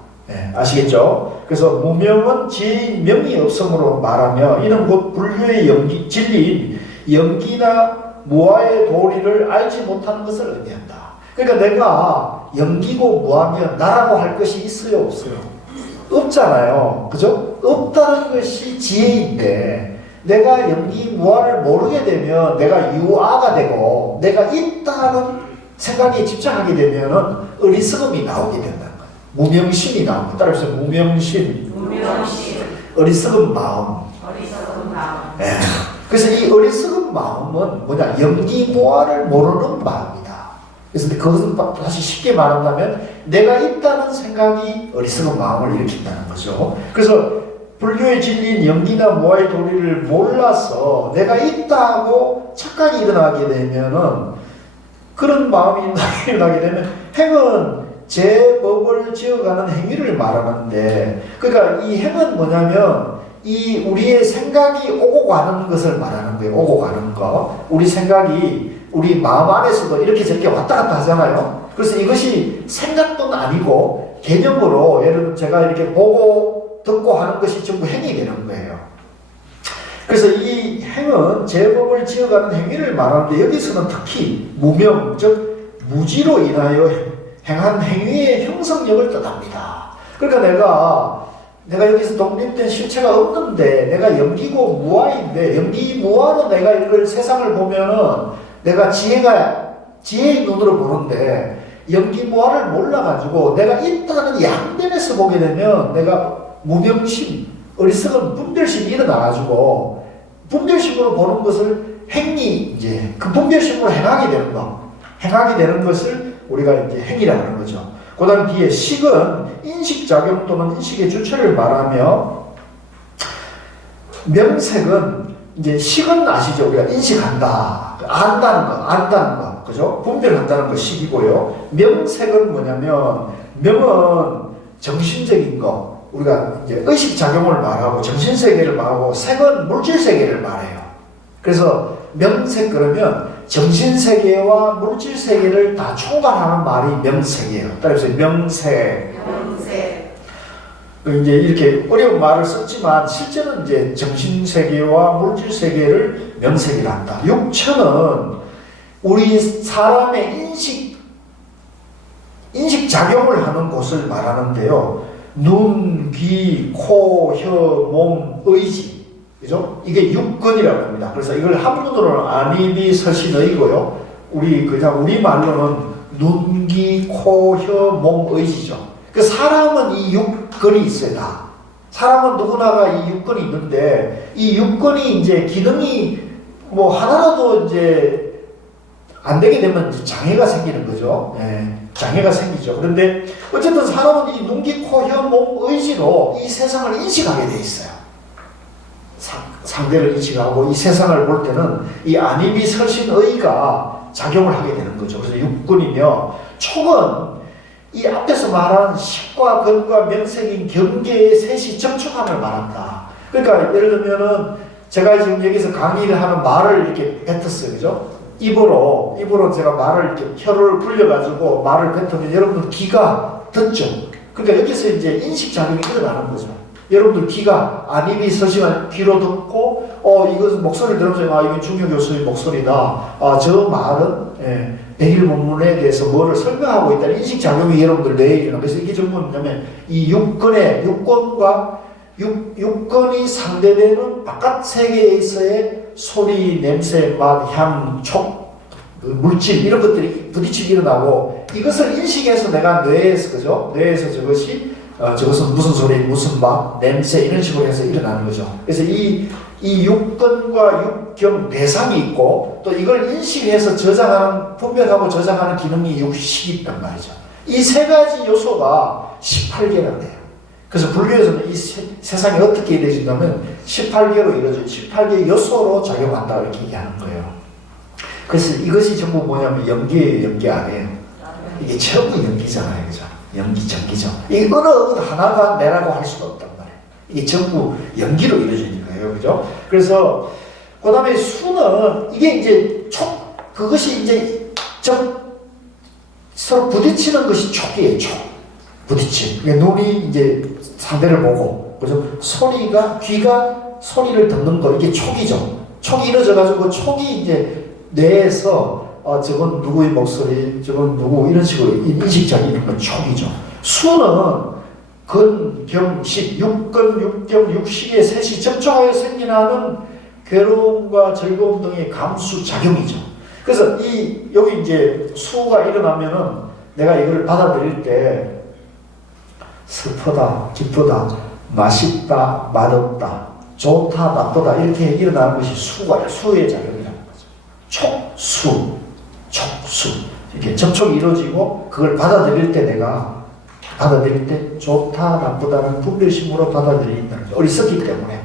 아시겠죠? 그래서 무명은 지혜인 명이 없음으로 말하며 이는 곧 불교의 진리인 연기나 무아의 도리를 알지 못하는 것을 의미한다. 그러니까 내가 연기고 무아면 나라고 할 것이 있어요, 없어요? 없잖아요. 그죠? 없다는 것이 지혜인데 내가 연기 무아를 모르게 되면 내가 유아가 되고 내가 있다는 생각에 집착하게 되면은 어리석음이 나오게 된다는 거예요. 무명심이 나옵니다. 따라서 무명심, 어리석은 마음. 그래서 이 어리석은 마음은 뭐냐? 연기무아를 모르는 마음이다. 그래서 그것은 다시 쉽게 말한다면 내가 있다는 생각이 어리석은 마음을 일으킨다는 거죠. 그래서 불교의 진리인 연기나 무아의 도리를 몰라서 내가 있다고 착각이 일어나게 되면은 그런 마음이 일어나게 되면 행은 제 법을 지어가는 행위를 말하는데, 그러니까 이 행은 뭐냐면 이 우리의 생각이 오고 가는 것을 말하는 거예요. 오고 가는 거. 우리 생각이 우리 마음 안에서도 이렇게 저렇게 왔다 갔다 하잖아요. 그래서 이것이 생각도 아니고 개념으로 예를 들면 제가 이렇게 보고 듣고 하는 것이 전부 행이 되는 거예요. 그래서 이 행은 제법을 지어가는 행위를 말하는데 여기서는 특히 무명, 즉 무지로 인하여 행한 행위의 형성력을 뜻합니다. 그러니까 내가 여기서 독립된 실체가 없는데 내가 영기고 무아인데 영기무아로 내가 이걸 세상을 보면은 내가 지혜의 눈으로 보는데 영기무아를 몰라가지고 내가 있다는 양면에서 보게 되면 내가 무명심, 어리석은 분별심이 일어나가지고 분별심으로 보는 것을 행위, 이제 그 분별심으로 행하게 되는 것을 우리가 이제 행위라고 하는 거죠. 그 다음 뒤에 식은 인식작용 또는 인식의 주체를 말하며 명색은 이제 식은 아시죠? 우리가 인식한다. 안다는 거. 그죠? 분별한다는 거 식이고요. 명색은 뭐냐면 명은 정신적인 거. 우리가 이제 의식작용을 말하고 정신세계를 말하고 색은 물질세계를 말해요. 그래서 명색 그러면 정신세계와 물질세계를 다 총괄하는 말이 명색이에요. 따라서 명색. 이제 이렇게 어려운 말을 썼지만 실제는 이제 정신세계와 물질세계를 명색이라 한다. 육체는 우리 사람의 인식작용을 하는 곳을 말하는데요. 눈, 귀, 코, 혀, 몸, 의지. 그죠? 이게 육근이라고 합니다. 그래서 이걸 한문으로는 안입이 서신의고요. 우리 말로는 눈, 귀, 코, 혀, 몸, 의지죠. 그 사람은 이 육근이 있어요, 다. 사람은 누구나가 이 육근이 있는데, 이 육근이 이제 기능이 뭐 하나라도 이제 안 되게 되면 장애가 생기는 거죠. 장애가 생기죠. 그런데 어쨌든 사람은 이 눈, 귀, 코, 혀, 몸, 의지로 이 세상을 인식하게 돼 있어요. 상대를 인식하고 이 세상을 볼 때는 이 안입이 설신의가 작용을 하게 되는 거죠. 그래서 육근이며 촉은 이 앞에서 말한 식과 근과 명색인 경계의 셋이 접촉함을 말한다. 그러니까 예를 들면은 제가 지금 여기서 강의를 하는 말을 이렇게 뱉었어요. 그죠? 입으로 제가 말을 이렇게 혀를 굴려가지고 말을 뱉으면 여러분들 귀가 듣죠. 그러니까 여기서 이제 인식작용이 일어나는 거죠. 여러분들 귀가 안입이 서시면 귀로 듣고 이것은 목소리를 들으면서 이건 중요 교수의 목소리다. 저 말은 백일본문에 대해서 뭐를 설명하고 있다는 인식작용이 여러분들 뇌에 일어나. 그래서 이게 전부 뭐냐면 이 육권과 육권이 상대되는 바깥 세계에서의 소리, 냄새, 맛, 향, 촉, 물질 이런 것들이 부딪히게 일어나고 이것을 인식해서 내가 뇌에서 그죠? 뇌에서 저것은 무슨 소리, 무슨 맛, 냄새 이런 식으로 해서 일어나는 거죠. 그래서 이 육근과 육경 대상이 있고 또 이걸 인식해서 분별하고 저장하는 기능이 육식이 있단 말이죠. 이 세 가지 요소가 18개라고 해요. 그래서 불교에서는 이 세상이 어떻게 이루어진다면 18개로 이루어진 18개 요소로 작용한다 이렇게 얘기하는 거예요. 그래서 이것이 전부 뭐냐면 연기예요. 연기 아니에요. 이게 전부 연기잖아요. 그죠? 연기, 전기죠. 이 어느 하나가 내라고 할 수가 없단 말이에요. 이게 전부 연기로 이루어지는 거예요. 그죠? 그래서 그 다음에 수는 이게 이제 그것이 이제 서로 부딪히는 것이 촉이에요. 촉. 부딪힘. 그러니까 눈이 이제 상대를 보고, 그죠? 귀가 소리를 듣는 거, 이게 촉이죠. 촉이 이루어져가지고, 촉이 이제 뇌에서, 저건 누구의 목소리, 저건 누구, 이런 식으로 인식작용이 있는 건 촉이죠. 수는 근, 경, 식, 육근, 육경, 육식의 셋이 접촉하여 생겨나는 괴로움과 즐거움 등의 감수작용이죠. 그래서 여기 이제 수가 일어나면은 내가 이걸 받아들일 때, 슬프다, 기쁘다, 맛있다, 맛없다, 좋다, 나쁘다 이렇게 일어나는 것이 수의 작용이라는 거죠. 촉수 이렇게 접촉이 이루어지고 그걸 받아들일 때 내가 좋다, 나쁘다는 분별심으로 받아들인다는 거죠. 어리석기 때문에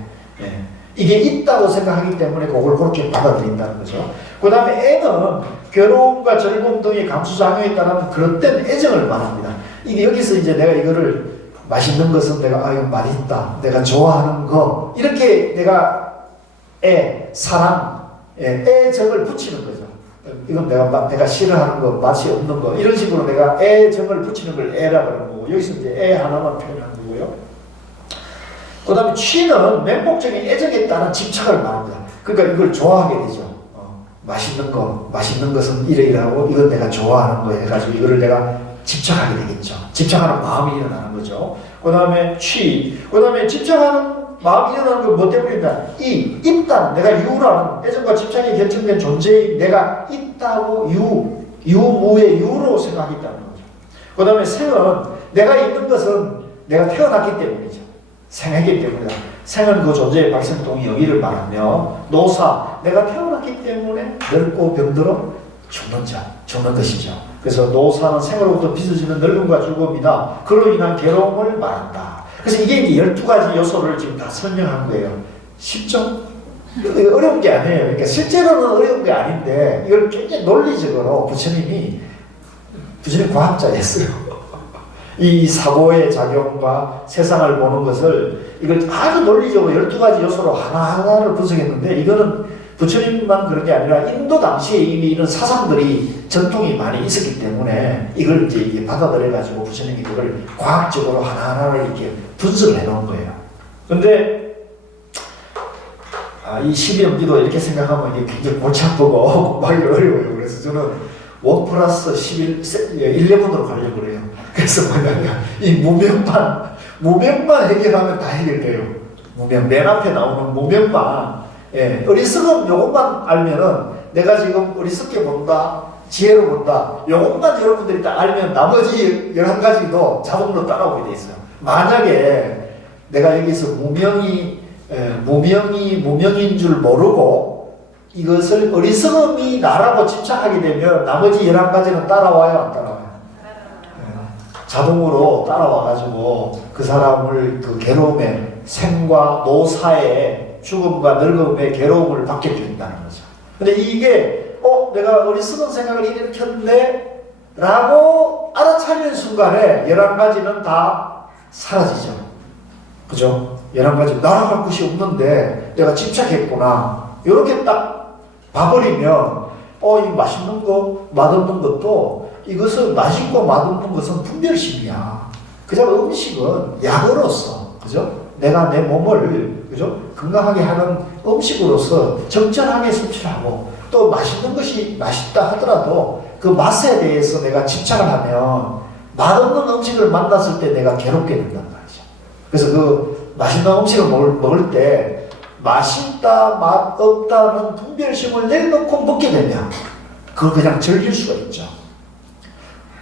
이게 있다고 생각하기 때문에 그걸 그렇게 받아들인다는 거죠. 그 다음에 애는 괴로움과 즐거움 등의 감수작용에 따른 그릇된 애정을 말합니다. 이게 여기서 이제 내가 이거를 맛있는 것은 내가 이거 맛있다. 내가 좋아하는 거 이렇게 내가 사랑, 애정을 붙이는 거죠. 이건 내가 싫어하는 거, 맛이 없는 거 이런 식으로 내가 애정을 붙이는 걸 애라 그러는 거고 여기서 이제 애 하나만 표현하는 거고요. 그 다음에 취는 맹목적인 애정에 따른 집착을 말합니다. 그러니까 이걸 좋아하게 되죠. 맛있는 것은 이러이러하고 이건 내가 좋아하는 거 해가지고 이거를 내가 집착하게 되겠죠. 집착하는 마음이 일어나는 거죠. 그 다음에 그 다음에 집착하는 마음이 일어나는 건 뭐 때문이냐? 있다. 내가 유라는 애정과 집착이 결정된 존재인 내가 있다고 유무의 유로 생각하겠다는 거죠. 그 다음에 생은 내가 있는 것은 내가 태어났기 때문이죠. 생이기 때문이다. 생은 그 존재의 발생동이 여기를 말하며 노사 내가 태어났기 때문에 늙고 병들어 죽는 것이죠. 그래서 노사는 생으로부터 빚어지는 늙음과 죽음이다. 그로 인한 괴로움을 말한다. 그래서 이게 이제 12가지 요소를 지금 다 설명한 거예요. 쉽죠? 어려운 게 아니에요. 그러니까 실제로는 어려운 게 아닌데 이걸 굉장히 논리적으로 부처님 과학자였어요. 이 사고의 작용과 세상을 보는 것을 이걸 아주 논리적으로 12가지 요소로 하나하나를 분석했는데 이거는 부처님만 그런 게 아니라 인도 당시에 이미 이런 사상들이 전통이 많이 있었기 때문에 이걸 이제 받아들여가지고 부처님이 그걸 과학적으로 하나하나를 이렇게 분석을 해놓은 거예요. 근데 이 12연기도 이렇게 생각하면 이게 굉장히 골치 아프고 공부하기 어려워요. 그래서 저는 1 플러스 11으로 가려고 그래요. 그래서 뭐냐면 이 무명만 해결하면 다 해결돼요. 무명, 맨 앞에 나오는 무명만 어리석은 요것만 알면은 내가 지금 어리석게 본다, 지혜로 본다, 요것만 여러분들이 딱 알면 나머지 11가지도 자동으로 따라오게 돼 있어요. 만약에 내가 여기서 무명인 줄 모르고 이것을 어리석음이 나라고 집착하게 되면 나머지 11가지는 따라와요, 안 따라와요? 자동으로 따라와가지고 그 사람을 그 괴로움의 생과 노사의 죽음과 늙음의 괴로움을 받게 된다는 거죠. 근데 이게 내가 어리석은 생각을 일으켰네 라고 알아차리는 순간에 11가지는 다 사라지죠. 그죠? 11가지 날아갈 것이 없는데 내가 집착했구나 이렇게 딱 봐버리면 이 맛있는 거 맛없는 것도 이것은 맛있고 맛없는 것은 분별심이야. 그냥 음식은 약으로서 그죠? 내가 내 몸을 그죠? 건강하게 하는 음식으로서 적절하게 섭취하고 또 맛있는 것이 맛있다 하더라도 그 맛에 대해서 내가 집착을 하면 맛없는 음식을 만났을 때 내가 괴롭게 된단 말이죠. 그래서 그 맛있는 음식을 먹을 때 맛있다 맛없다는 분별심을 내려놓고 먹게 되면 그걸 그냥 즐길 수가 있죠.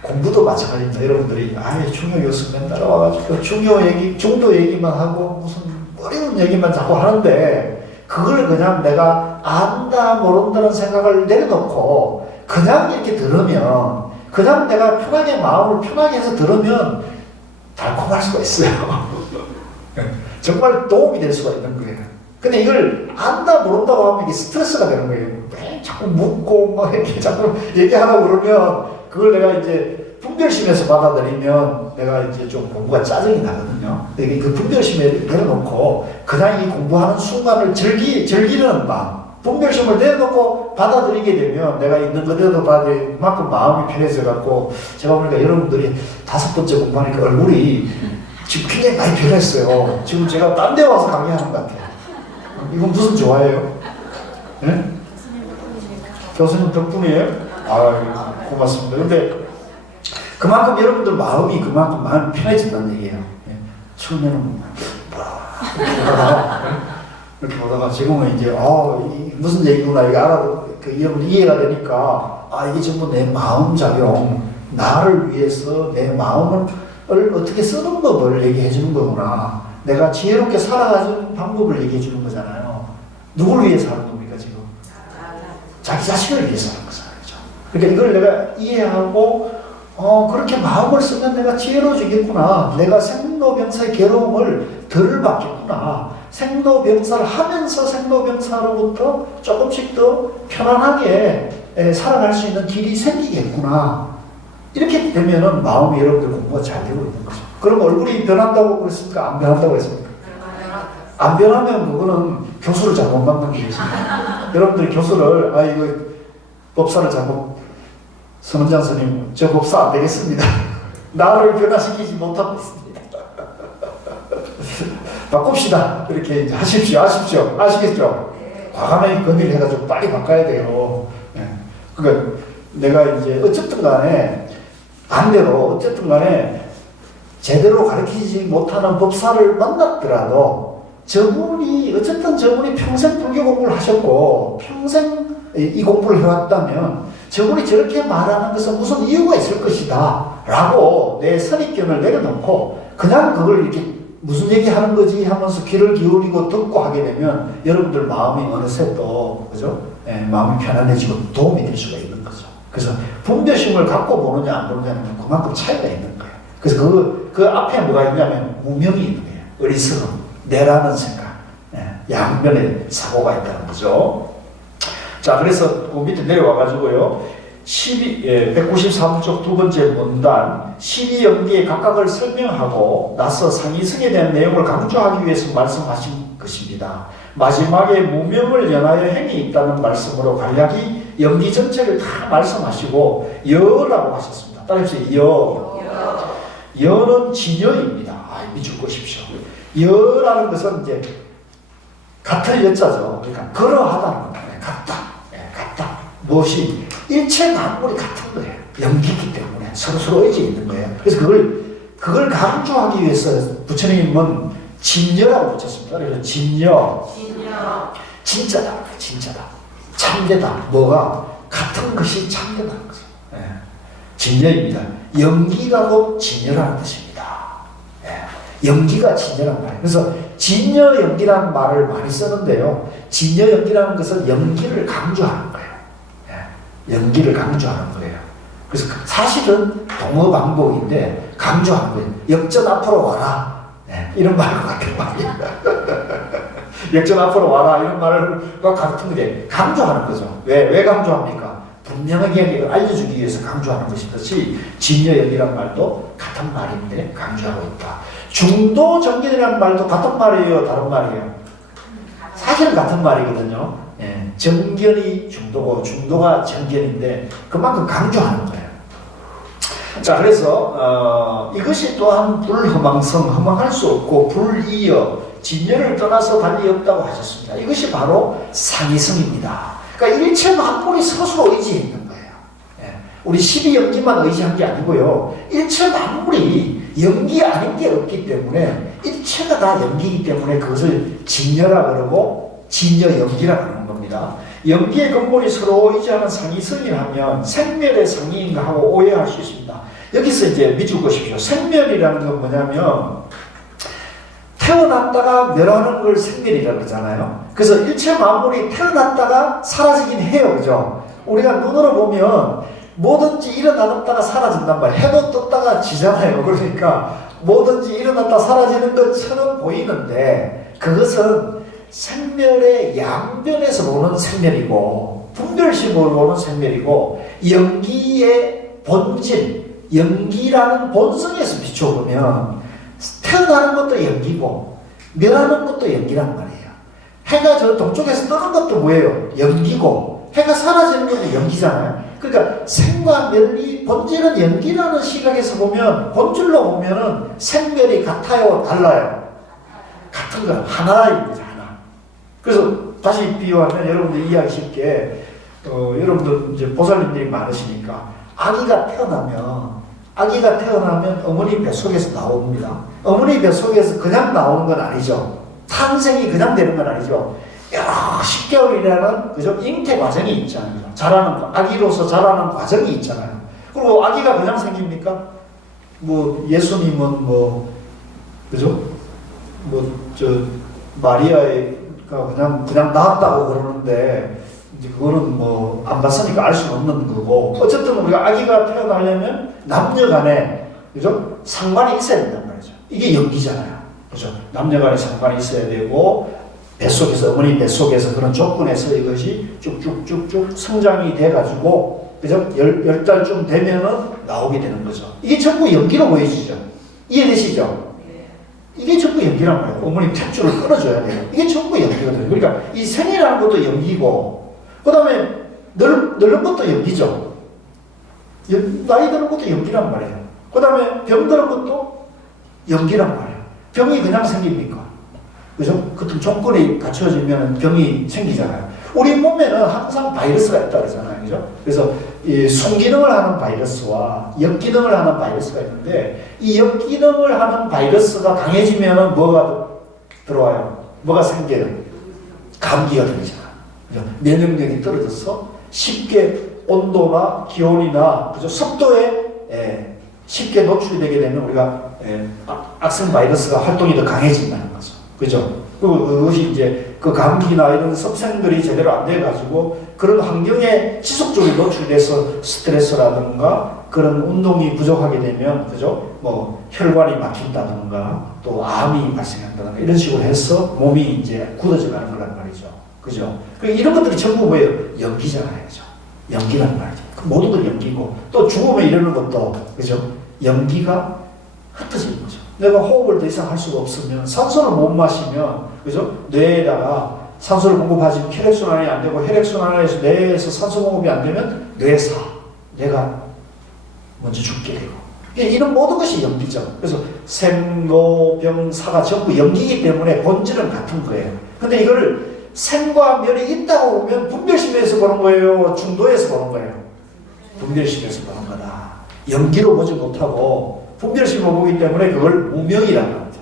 공부도 마찬가지입니다. 여러분들이 중요 요수 맨날 와가지고 중도 얘기만 하고 무슨 어려운 얘기만 자꾸 하는데 그걸 그냥 내가 안다 모른다는 생각을 내려놓고 그냥 이렇게 들으면 그냥 내가 편하게 마음을 편하게 해서 들으면 달콤할 수가 있어요. 정말 도움이 될 수가 있는 거예요. 근데 이걸 안다 모른다고 하면 이게 스트레스가 되는 거예요. 자꾸 묻고 막 이렇게 자꾸 얘기하라고 그러면 그걸 내가 이제 분별심에서 받아들이면 내가 이제 좀 공부가 짜증이 나거든요. 그 분별심에 내려놓고 그냥 이 공부하는 순간을 즐기는 마음, 분별심을 내려놓고 받아들이게 되면 내가 있는 그대로 받아들이는 그만큼 마음이 편해져갖고 제가 보니까 여러분들이 5번째 공부하니까 얼굴이 지금 굉장히 많이 변했어요. 지금 제가 딴 데 와서 강의하는 것 같아요. 이건 무슨 좋아해요? 네? 교수님 덕분이에요? 고맙습니다. 근데 그만큼 여러분들 마음이 편해진다는 얘기예요. 처음에는 이렇게 보다가 지금은 이제 무슨 얘기구나 이게 이해가 되니까 이게 전부 내 마음 작용, 나를 위해서 내 마음을 어떻게 쓰는 법을 얘기해 주는 거구나. 내가 지혜롭게 살아가는 방법을 얘기해 주는 거잖아요. 누굴 위해서 하는 겁니까 지금? 자기 자신을 위해서 하는 거잖아요. 그러니까 이걸 내가 이해하고 그렇게 마음을 쓰면 내가 지혜로워지겠구나. 내가 생로병사의 괴로움을 덜 받겠구나. 생로병사를 하면서 생로병사로부터 조금씩 더 편안하게 살아갈 수 있는 길이 생기겠구나. 이렇게 되면은 마음이 여러분들 공부가 잘 되고 있는 거죠. 그럼 얼굴이 변한다고 그랬습니까? 안 변한다고 했습니까? 안 변하면 그거는 교수를 잘못 만난 게 있습니다. 여러분들이 교수를 이거 법사를 잘못, 선원장 스님, 저 법사 안 되겠습니다. 나를 변화시키지 못하고 있습니다. 바꿉시다. 이렇게 이제 하십시오. 아시겠죠? 과감하게 건의를 해가지고 빨리 바꿔야 돼요. 예. 그러니까 내가 이제 어쨌든 간에 반대로 어쨌든 간에 제대로 가르치지 못하는 법사를 만났더라도 저분이 평생 불교 공부를 하셨고 평생 이 공부를 해왔다면 저분이 저렇게 말하는 것은 무슨 이유가 있을 것이다 라고 내 선입견을 내려놓고 그냥 그걸 이렇게 무슨 얘기하는 거지 하면서 귀를 기울이고 듣고 하게 되면 여러분들 마음이 어느새 또 그죠? 마음이 편안해지고 도움이 될 수가 있는 거죠. 그래서 분별심을 갖고 보느냐 안 보느냐는 그만큼 차이가 있는 거예요. 그래서 그 앞에 뭐가 있냐면 무명이 있는 거예요. 어리석음, 내라는 생각, 양면의 사고가 있다는 거죠. 자, 그래서 그 밑에 내려와가지고요. 193쪽 두 번째 문단 12연기의 각각을 설명하고 나서 상이승에 대한 내용을 강조하기 위해서 말씀하신 것입니다. 마지막에 무명을 연하여 행이 있다는 말씀으로 간략히 연기 전체를 다 말씀하시고 여라고 하셨습니다. 따라해보세요. 여는 진여입니다. 믿고 보십시오. 여라는 것은 이제 같은 여자죠. 그러니까 그러하다는 겁니다. 같다. 무엇이 일체 만물이 같은 거예요. 연기이기 때문에 서로 의지에 있는 거예요. 그래서 그걸 강조하기 위해서 부처님은 진여라고 붙였습니다. 그래서 진여. 진짜다. 참되다. 뭐가 같은 것이 참되다는 거죠. 진여입니다. 연기가 곧 진여라는 뜻입니다. 연기가 진여란 말이에요. 그래서 진여 연기라는 말을 많이 쓰는데요. 진여 연기라는 것은 연기를 강조하는 거예요. 연기를 강조하는 거예요. 그래서 사실은 동어방법인데 강조하는 거예요. 역전 앞으로 와라. 이런 말과 같은 말이에요. 역전 앞으로 와라. 이런 말과 같은 게 강조하는 거죠. 왜 강조합니까? 분명하게 알려주기 위해서 강조하는 것이듯이 진여연기라는 말도 같은 말인데 강조하고 있다. 중도정견이라는 말도 같은 말이에요? 다른 말이에요? 사실은 같은 말이거든요. 정견이 중도고 중도가 정견인데 그만큼 강조하는 거예요. 자, 그래서 이것이 또한 불허망성, 허망할 수 없고 불이여 진여를 떠나서 달리 없다고 하셨습니다. 이것이 바로 상이성입니다. 그러니까 일체 만물이 스스로 의지해 있는 거예요. 우리 12연기만 의지한 게 아니고요. 일체 만물이 연기 아닌 게 없기 때문에 일체가 다 연기이기 때문에 그것을 진여라 그러고 진여연기라 그러는 겁니다. 연기의 근본이 서로 의지하는 상이성이라면 생멸의 상이인가 하고 오해할 수 있습니다. 여기서 이제 믿고 보십시오. 생멸이라는 건 뭐냐면 태어났다가 멸하는 걸 생멸이라고 그러잖아요. 그래서 일체 만물이 태어났다가 사라지긴 해요. 그죠? 우리가 눈으로 보면 뭐든지 일어났다가 사라진단 말이에요. 해도 떴다가 지잖아요. 그러니까 뭐든지 일어났다 사라지는 것처럼 보이는데 그것은 생멸의 양변에서 보는 생멸이고 분별심으로 보는 생멸이고 연기의 본질, 연기라는 본성에서 비춰보면 태어나는 것도 연기고 멸하는 것도 연기란 말이에요. 해가 저 동쪽에서 뜨는 것도 뭐예요? 연기고 해가 사라지는 것도 연기잖아요. 그러니까 생과 멸이 본질은 연기라는 시각에서 보면 본질로 보면은 생멸이 같아요? 달라요? 같은 거 하나입니다. 그래서 다시 비유하면 여러분들 이해하기 쉽게 여러분들 이제 보살님들이 많으시니까 아기가 태어나면 어머니 뱃속에서 나옵니다. 어머니 뱃속에서 그냥 나오는 건 아니죠. 탄생이 그냥 되는 건 아니죠. 여러 10개월이라는 그죠? 잉태 과정이 있잖아요. 아기로서 자라는 과정이 있잖아요. 그리고 아기가 그냥 생깁니까? 뭐 예수님은 그죠? 마리아의 그냥 낳았다고 그러는데 이제 그거는 안 봤으니까 알 수는 없는 거고 어쨌든 우리가 아기가 태어나려면 남녀간에 그죠? 상관이 있어야 된단 말이죠. 이게 연기잖아요. 그죠? 남녀간에 상관이 있어야 되고 뱃속에서 어머니 뱃속에서 그런 조건에서 이것이 쭉쭉쭉쭉 성장이 돼가지고 그죠? 10달쯤 되면은 나오게 되는 거죠. 이게 전부 연기로 보여지죠. 이해되시죠? 이게 전부 연기란 말이에요. 어머니 탯줄을 끊어줘야 돼요. 이게 전부 연기거든요. 그러니까 이 생이라는 것도 연기고, 그 다음에 늙는 것도 연기죠. 나이 드는 것도 연기란 말이에요. 그 다음에 병 드는 것도 연기란 말이에요. 병이 그냥 생깁니까? 그죠? 그 조건이 갖춰지면 병이 생기잖아요. 우리 몸에는 항상 바이러스가 있다 그러잖아요. 그죠? 그래서 이 순기능을 하는 바이러스와 역기능을 하는 바이러스가 있는데 이 역기능을 하는 바이러스가 강해지면 뭐가 들어와요? 뭐가 생겨요? 감기가 들잖아. 그죠? 면역력이 떨어져서 쉽게 온도나 기온이나 그죠? 습도에 쉽게 노출이 되게 되면 우리가 악성 바이러스가 활동이 더 강해진다는 거죠. 그죠? 그리고 그것이 이제 그 감기나 이런 섭생들이 제대로 안 돼가지고 그런 환경에 지속적으로 노출돼서 스트레스라든가 그런 운동이 부족하게 되면 그죠? 뭐 혈관이 막힌다든가 또 암이 발생한다든가 이런 식으로 해서 몸이 이제 굳어져 가는 거란 말이죠. 그죠? 이런 것들이 전부 뭐예요? 연기잖아요. 그죠? 연기란 말이죠. 모든 걸 연기고 또 죽음에 이르는 것도 그죠? 연기가 흩어지는 거죠. 내가 호흡을 더 이상 할 수가 없으면 산소를 못 마시면 그죠? 뇌에다가 산소를 공급하지 혈액순환이 안 되고 혈액순환에서 뇌에서 산소 공급이 안 되면 뇌사, 뇌가 먼저 죽게 되고 이런 모든 것이 연기죠. 그래서 생로, 병, 사가 전부 연기이기 때문에 본질은 같은 거예요. 근데 이거를 생과 멸이 있다고 보면 분별심에서 보는 거예요? 중도에서 보는 거예요? 분별심에서 보는 거다. 연기로 보지 못하고 분별심으로 보기 때문에 그걸 무명이라고 합니다.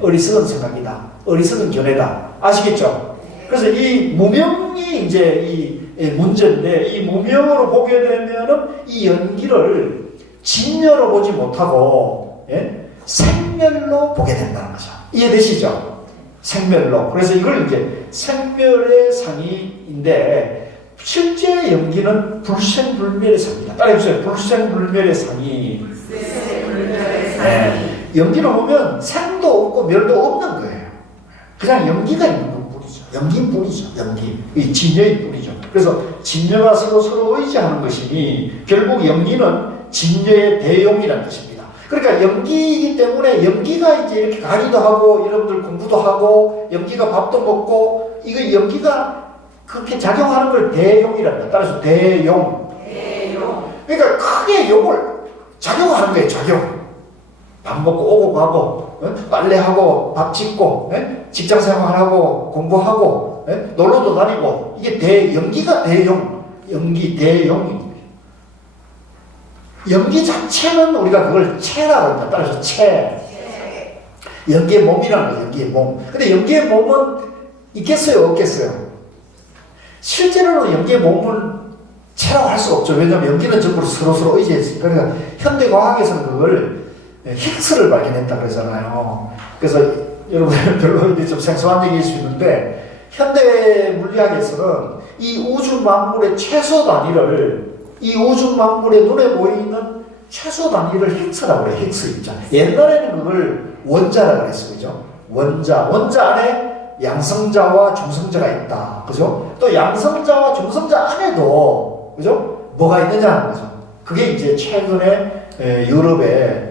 어리석은 생각이다. 어리석은 견해다. 아시겠죠? 그래서 이 무명이 이제 이 문제인데 이 무명으로 보게 되면은 이 연기를 진여로 보지 못하고 생멸로 보게 된다는 거죠. 이해되시죠? 생멸로. 그래서 이걸 이제 생멸의 상이인데 실제 연기는 불생불멸의 상이다. 따라해보세요. 불생불멸의 상이. 연기를 보면 생도 없고 멸도 없는 거예요. 그냥 연기가 있는 것뿐이죠. 연기뿐이죠. 연기. 이 진여의 뿐이죠. 그래서 진여가 서로 의지하는 것이니 결국 연기는 진여의 대용이라는 것입니다. 그러니까 연기이기 때문에 연기가 이제 이렇게 강의도 하고 여러분들 공부도 하고 연기가 밥도 먹고 이거 연기가 그렇게 작용하는 걸 대용이란다. 따라서 대용. 그러니까 크게 용을 작용하는 거예요. 작용. 밥 먹고 오고 가고 빨래하고 밥 짓고 직장생활하고 공부하고 놀러도 다니고 이게 연기가 대용. 연기 대용입니다. 연기 자체는 우리가 그걸 체라고 합니다. 따라서 체. 연기의 몸이라는 거예요. 연기의 몸. 근데 연기의 몸은 있겠어요? 없겠어요? 실제로는 연기의 몸은 체라고 할 수 없죠. 왜냐하면 연기는 전부 서로 의지했으니까. 그러니까 현대과학에서는 그걸 힉스를 발견했다 그러잖아요. 그래서 여러분 별로 이제 좀 생소한 얘기일 수 있는데 현대 물리학에서는 이 우주 만물의 최소 단위를 이 우주 만물의 눈에 보이는 최소 단위를 힉스라고 그래요. 힉스 입자. 옛날에는 그걸 원자라고 그랬어요. 그죠? 원자 안에 양성자와 중성자가 있다. 그죠? 또 양성자와 중성자 안에도 그죠? 뭐가 있느냐는 거죠. 그게 이제 최근에 유럽의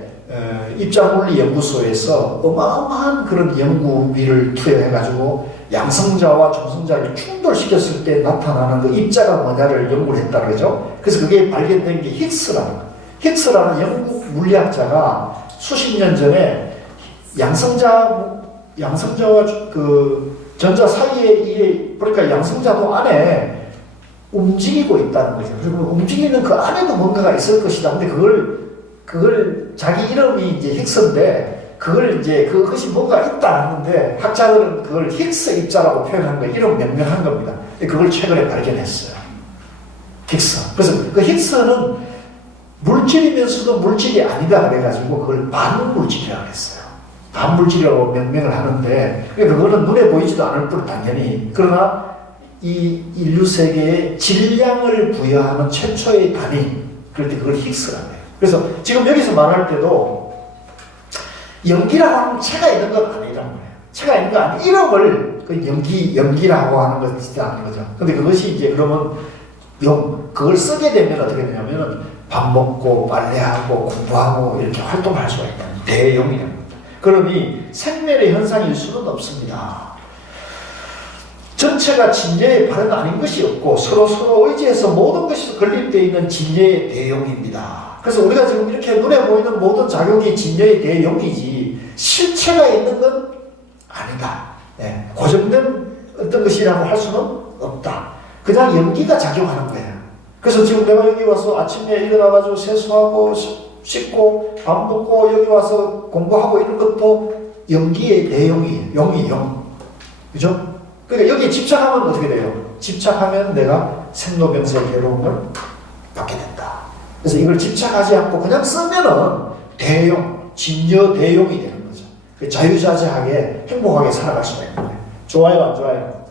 입자물리 연구소에서 어마어마한 그런 연구비를 투여해가지고 양성자와 중성자를 충돌시켰을 때 나타나는 그 입자가 뭐냐를 연구를 했다 그러죠. 그래서 그게 발견된 게 힉스라는 거예요. 힉스라는 영국 물리학자가 수십 년 전에 양성자와 그 전자 사이에 그러니까 양성자도 안에 움직이고 있다는 거죠. 그리고 움직이는 그 안에도 뭔가가 있을 것이다. 근데 그걸 자기 이름이 이제 힉스인데 그걸 이제 그것이 뭔가 있다 하는데 학자들은 그걸 힉스 입자라고 표현한 거예요. 이름 명명한 겁니다. 그걸 최근에 발견했어요. 힉스. 그래서 그 힉스는 물질이면서도 물질이 아니다 그래가지고 그걸 반물질이라고 했어요. 반물질이라고 명명을 하는데 그거는 눈에 보이지도 않을 뿐 당연히. 그러나 이 인류 세계에 질량을 부여하는 최초의 단위 그럴 때 그걸 힉스라고 해요. 그래서 지금 여기서 말할 때도 연기라고 하면 체가 있는 건 아니란 말이에요. 체가 있는 건 아니 이름을 그 연기라고 하는 것이지 않은 거죠. 근데 그것이 이제 그러면 그걸 쓰게 되면 어떻게 되냐면은 밥 먹고 빨래하고 공부하고 이렇게 활동할 수가 있다. 대용이랍니다. 그러니 생멸의 현상일 수는 없습니다. 전체가 진리의 팔은 아닌 것이 없고 서로 의지해서 모든 것이 건립되어 있는 진리의 대용입니다. 그래서 우리가 지금 이렇게 눈에 보이는 모든 작용이 진리의 대용이지 실체가 있는 건 아니다. 네. 고정된 어떤 것이라고 할 수는 없다. 그냥 연기가 작용하는 거예요. 그래서 지금 내가 여기 와서 아침에 일어나가지고 세수하고 씻고 밥 먹고 여기 와서 공부하고 이런 것도 연기의 대용이에요. 용이 용. 그죠? 그러니까 여기에 집착하면 어떻게 돼요? 집착하면 내가 생로병사의 괴로움을 받게 된다. 그래서 이걸 집착하지 않고 그냥 쓰면은 대용, 진여 대용이 되는 거죠. 자유자재하게 행복하게 살아갈 수가 있는 거예요. 좋아요, 안 좋아요?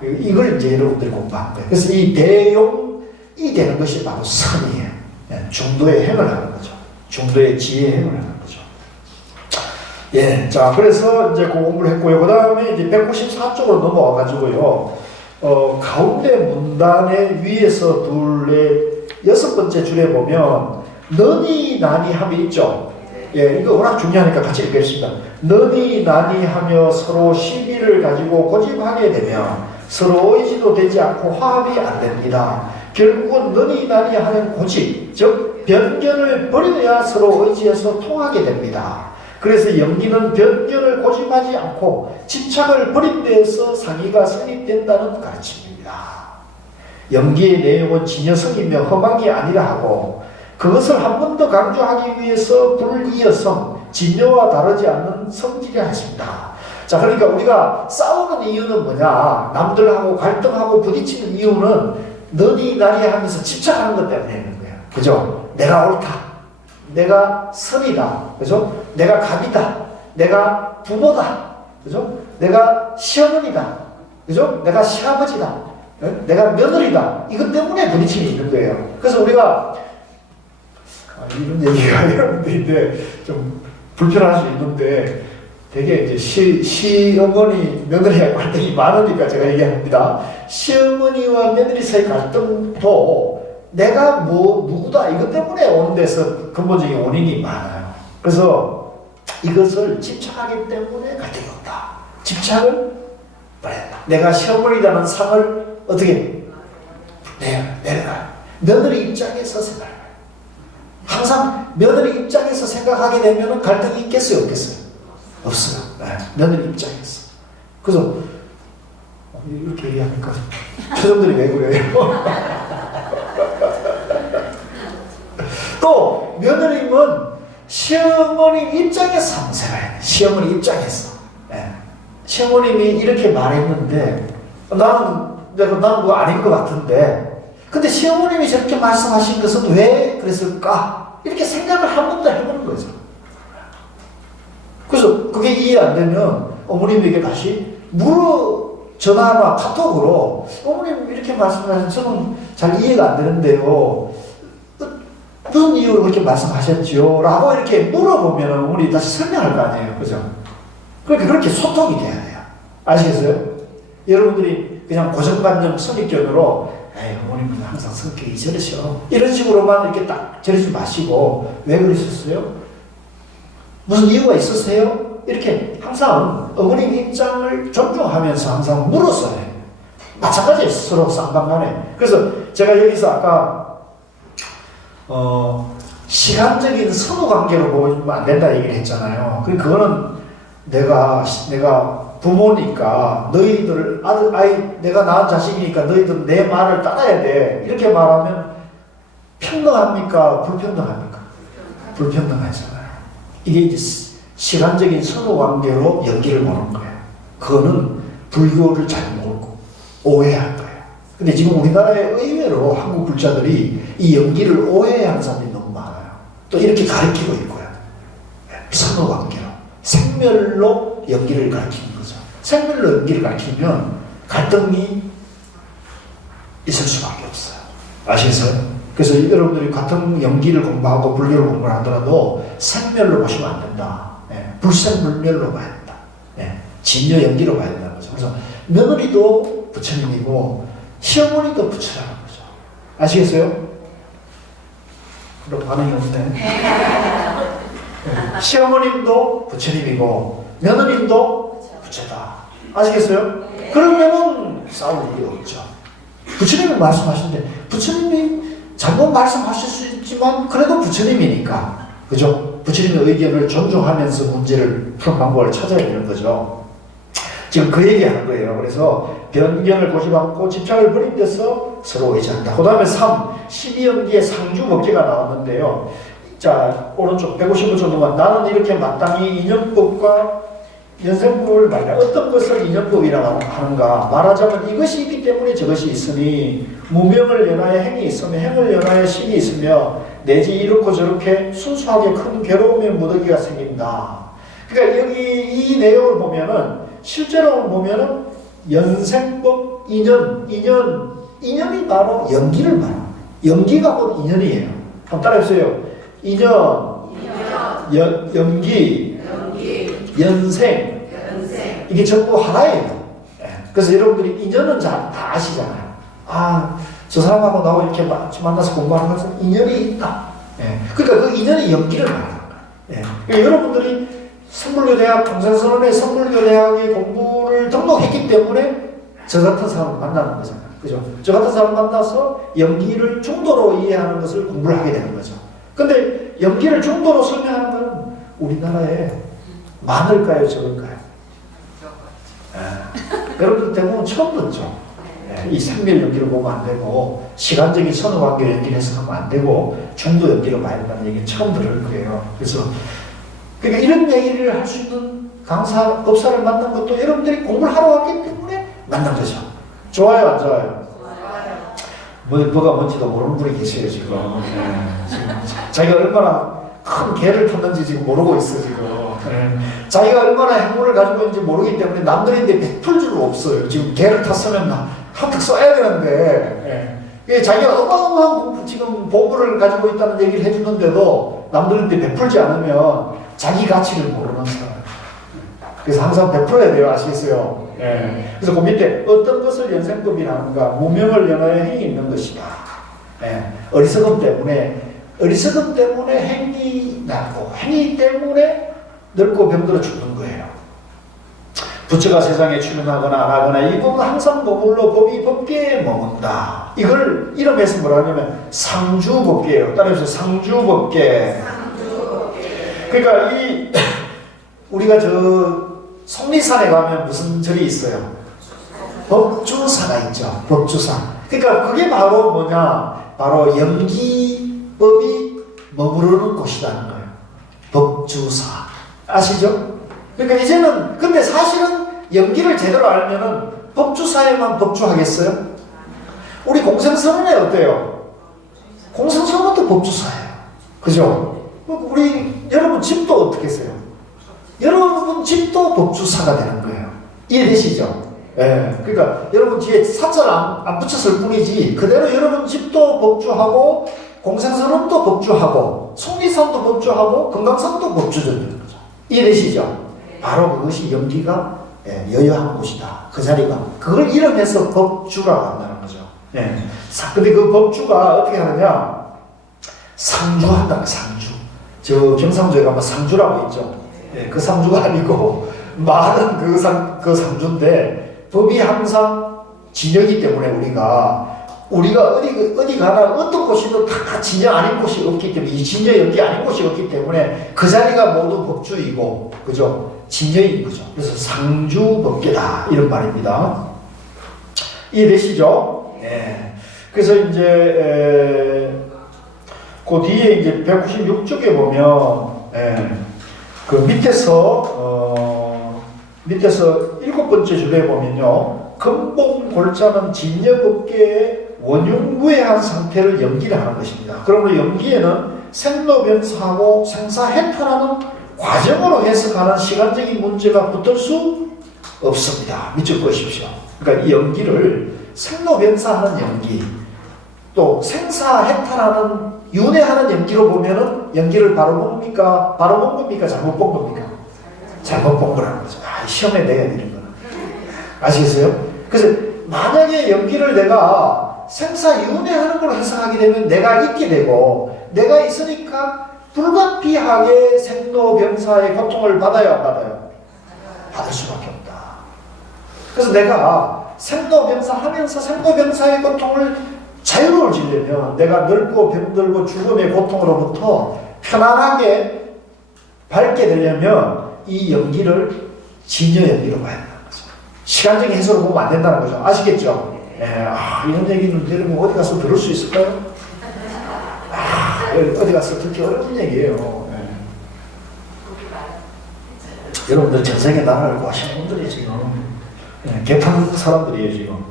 좋아요. 이걸 이제 여러분들이 공부하는 거예요. 그래서 이 대용이 되는 것이 바로 선이에요. 중도의 행을 하는 거죠. 중도의 지혜의 행을 하는 거죠. 예, 자, 그래서 이제 그 공부를 했고요. 그 다음에 이제 194쪽으로 넘어와가지고요. 가운데 문단의 위에서 여섯 번째 줄에 보면, 너니 나니 함이 있죠. 예, 이거 워낙 중요하니까 같이 읽겠습니다. 너니 나니 하며 서로 시비를 가지고 고집하게 되면 서로 의지도 되지 않고 화합이 안 됩니다. 결국은 너니 나니 하는 고집, 즉, 변견을 버려야 서로 의지해서 통하게 됩니다. 그래서 연기는 변견을 고집하지 않고 집착을 버린 데에서 상의가 성립된다는 가르침입니다. 연기의 내용은 진여성이며 험악이 아니라 하고 그것을 한 번 더 강조하기 위해서 불이어성, 진여와 다르지 않는 성질이라 했습니다. 자, 그러니까 우리가 싸우는 이유는 뭐냐? 남들하고 갈등하고 부딪히는 이유는 너니 나니 하면서 집착하는 것 때문에 있는 거예요. 그죠? 내가 옳다. 내가 선이다. 그죠? 내가 갑이다. 내가 부모다. 그죠? 내가 시어머니다. 그죠? 내가 시아버지다. 내가 며느리다. 이것 때문에 부딪힘이 있는 거예요. 그래서 우리가 이런 얘기가 여러분들인데 좀 불편할 수 있는데 되게 이제 시어머니 며느리와 갈등이 많으니까 제가 얘기합니다. 시어머니와 며느리 사이 갈등도 내가 누구다 이것 때문에 오는 데서 근본적인 원인이 많아요. 그래서 이것을 집착하기 때문에 갈등이 온다. 집착을 버려라. 내가 시어머니라는 상을 어떻게 내려라. 며느리 입장에서 생각해요. 항상 며느리 입장에서 생각하게 되면 갈등이 있겠어요? 없겠어요? 없어요. 네. 며느리 입장에서. 그래서 이렇게 얘기하니까 표정들이 왜 그래요? 또 며느님은 시어머니 입장에서 한번 생각해요. 시어머니 입장에서. 네. 시어머님이 이렇게 말했는데 나는 그거 아닌 것 같은데 근데 시어머님이 저렇게 말씀하신 것은 왜 그랬을까? 이렇게 생각을 한 번 더 해보는 거죠. 그래서 그게 이해 안 되면 어머님에게 다시 전화나 카톡으로 어머님 이렇게 말씀하신 저는 잘 이해가 안 되는데요. 무슨 이유로 그렇게 말씀하셨지요? 라고 이렇게 물어보면 어머니 다시 설명할 거 아니에요. 그죠? 그러니까 그렇게 소통이 돼야 돼요. 아시겠어요? 여러분들이 그냥 고정관념 선입견으로 에이, 어머님은 항상 성격이 저러셔. 이런 식으로만 이렇게 딱 저러지 마시고 왜 그러셨어요? 무슨 이유가 있으세요? 이렇게 항상 어머님 입장을 존중하면서 항상 물었어야 해요. 마찬가지예요. 서로 쌍방간에. 그래서 제가 여기서 아까 시간적인 선후 관계로 보면 안 된다 얘기를 했잖아요. 그거는 내가 부모니까 너희들 내가 낳은 자식이니까 너희들 내 말을 따라야 돼. 이렇게 말하면 평등합니까? 불평등합니까? 불평등하잖아요. 이게 이제 시간적인 선후 관계로 연기를 보는 거예요. 그거는 불교를 잘 모르고 오해한 거예요. 근데 지금 우리나라에 의외로 한국 불자들이 이 연기를 오해하는 사람들이 너무 많아요. 또 이렇게 가르치고 있고요. 선후 관계로. 생멸로 연기를 가르치는 거죠. 생멸로 연기를 가르치면 갈등이 있을 수밖에 없어요. 아시겠어요? 그래서 여러분들이 같은 연기를 공부하고 불교를 공부를 하더라도 생멸로 보시면 안 된다. 불생불멸로 봐야 된다. 진여 연기로 봐야 된다는 거죠. 그래서 며느리도 부처님이고 시어머니도 부처라는 거죠. 아시겠어요? 그럼 반응이 없네. 시어머님도 부처님이고 며느님도 부처다. 아시겠어요? 그러면은 싸울 일이 없죠. 부처님이 말씀하시는데 부처님이 잘못 말씀하실 수 있지만 그래도 부처님이니까, 그죠? 부처님의 의견을 존중하면서 문제를 푸는 방법을 찾아야 되는 거죠. 지금 그 얘기하는 거예요. 그래서 변견을 고집 않고 집착을 버린 데서 서로 의지한다. 그 다음에 3, 12연기의 상주법계가 나왔는데요. 자, 오른쪽 155쪽 정도만 나는 이렇게 마땅히 인연법과 연생법을 말이야. 어떤 것을 인연법이라고 하는가? 말하자면 이것이 있기 때문에 저것이 있으니 무명을 연하여 행이 있으며 행을 연하여 식이 있으며 내지 이렇고 저렇게 순수하게 큰 괴로움의 무더기가 생긴다. 그러니까 여기 이 내용을 보면은 실제로 보면은 연생법, 인연이 바로 연기를 말합니다. 연기가 바로 인연이에요. 한번 따라해보세요. 인연, 연기, 연생. 이게 전부 하나예요. 그래서 여러분들이 인연은 다 아시잖아요. 아, 저 사람하고 나하고 이렇게 만나서 공부하는 것은 인연이 있다. 그러니까 그 인연의 연기를 말하는 거예요. 그러니까 여러분들이 선물교대학, 강산선언의 선물교대학의 공부를 등록했기 때문에 저 같은 사람을 만나는 거잖아요. 그죠? 저 같은 사람을 만나서 연기를 중도로 이해하는 것을 공부를 하게 되는 거죠. 근데 연기를 중도로 설명하는 건 우리나라에 많을까요? 적을까요? 여러분들 대부분 처음 듣죠. 이 생멸 연기를 보면 안 되고 시간적인 선후관계 연기를 해석하면 안 되고 중도 연기를 봐야 된다는 얘기를 처음 들을 거예요. 그래서 그러니까 이런 얘기를 할 수 있는 강사, 법사를 만난 것도 여러분들이 공부를 하러 왔기 때문에 만난 거죠. 좋아요, 안 좋아요? 뭐가 뭔지도 모르는 분이 계세요, 지금. 지금 자기가 얼마나 큰 개를 탔는지 지금 모르고 있어, 지금. 자기가 얼마나 행운을 가지고 있는지 모르기 때문에 남들인데 베풀 줄 없어요. 지금 개를 탔으면 한턱 쏴야 되는데. 자기가 어마어마한 지금 보물을 가지고 있다는 얘기를 해주는데도 남들한테 베풀지 않으면 자기 가치를 모르는 사람. 그래서 항상 베풀어야 돼요. 아시겠어요? 그래서 그 밑에 어떤 것을 연생법이라는가? 무명을 연하여 행이 있는 것이다. 어리석음 때문에 행이 나고 행위 때문에 늙고 병들어 죽는 거예요. 부처가 세상에 출현하거나 안 하거나 이 법은 항상 머물러 법이 법계에 머문다. 이걸 이름에서 뭐라 하냐면 상주법계예요. 따라해서 상주법계. 그러니까 우리가 저 속리산에 가면 무슨 절이 있어요? 법주사가 있죠. 법주사. 그러니까 그게 바로 뭐냐? 바로 연기법이 머무르는 곳이라는 거예요. 법주사. 아시죠? 그러니까 이제는 근데 사실은 연기를 제대로 알면은 법주사에만 법주하겠어요? 우리 공생선언에 어때요? 공생선언도 법주사예요. 그죠? 여러분 집도 어떻게 했어요? 여러분 집도 법주사가 되는 거예요. 이해되시죠? 그러니까 여러분 뒤에 사자를 안 붙였을 뿐이지 그대로 여러분 집도 법주하고 공생선언도 법주하고 속리산도 법주하고 금강산도 법주되는 거죠. 이해되시죠? 바로 그것이 연기가 여여한 곳이다. 그 자리가 그걸 이름해서 법주라고 한다는 거죠. 근데 그 법주가 어떻게 하느냐? 상주한다. 상주. 저 경상도에 가면 상주라고 있죠. 그 상주가 아니고 말은 그 상주인데 법이 항상 진영이기 때문에 우리가 어디 가나 어떤 곳이든 다 진영 아닌 곳이 없기 때문에 이 진영 연기 아닌 곳이 없기 때문에 그 자리가 모두 법주이고 그죠? 진영인 거죠. 그래서 상주법계다 이런 말입니다. 이해되시죠? 그래서 이제 그 뒤에 이제 196쪽에 보면 그 밑에서 7번째 줄에 보면요. 근본 골자는 진여법계의 원흉무해한 상태를 연기를 하는 것입니다. 그러므로 연기에는 생로변사하고 생사해탈하는 과정으로 해석하는 시간적인 문제가 붙을 수 없습니다. 밑줄 보십시오. 그러니까 이 연기를 생로변사하는 연기, 또 생사해탈하는 윤회하는 연기로 보면은 연기를 바로 본 겁니까? 바로 본 겁니까? 잘못 본 겁니까? 잘못 본 거라는 거죠. 시험에 내야 되는 거는. 아시겠어요? 그래서 만약에 연기를 내가 생사윤회하는 걸로 해석하게 되면 내가 있게 되고 내가 있으니까 불가피하게 생로병사의 고통을 받아요, 안 받아요? 받을 수밖에 없다. 그래서 내가 생로병사 하면서 생로병사의 고통을 자유로워지려면 내가 늙고 병들고 죽음의 고통으로부터 편안하게 밝게 되려면 이 연기를 진여 연기로 봐야 된다는 거죠. 시간적인 해석으로 보면 안 된다는 거죠. 아시겠죠? 이런 얘기는 여러분 어디 가서 들을 수 있을까요? 어디 가서 듣기 어려운 얘기예요. 여러분들 전생에 나라를 구하시는 분들이 지금 개탄 사람들이에요. 지금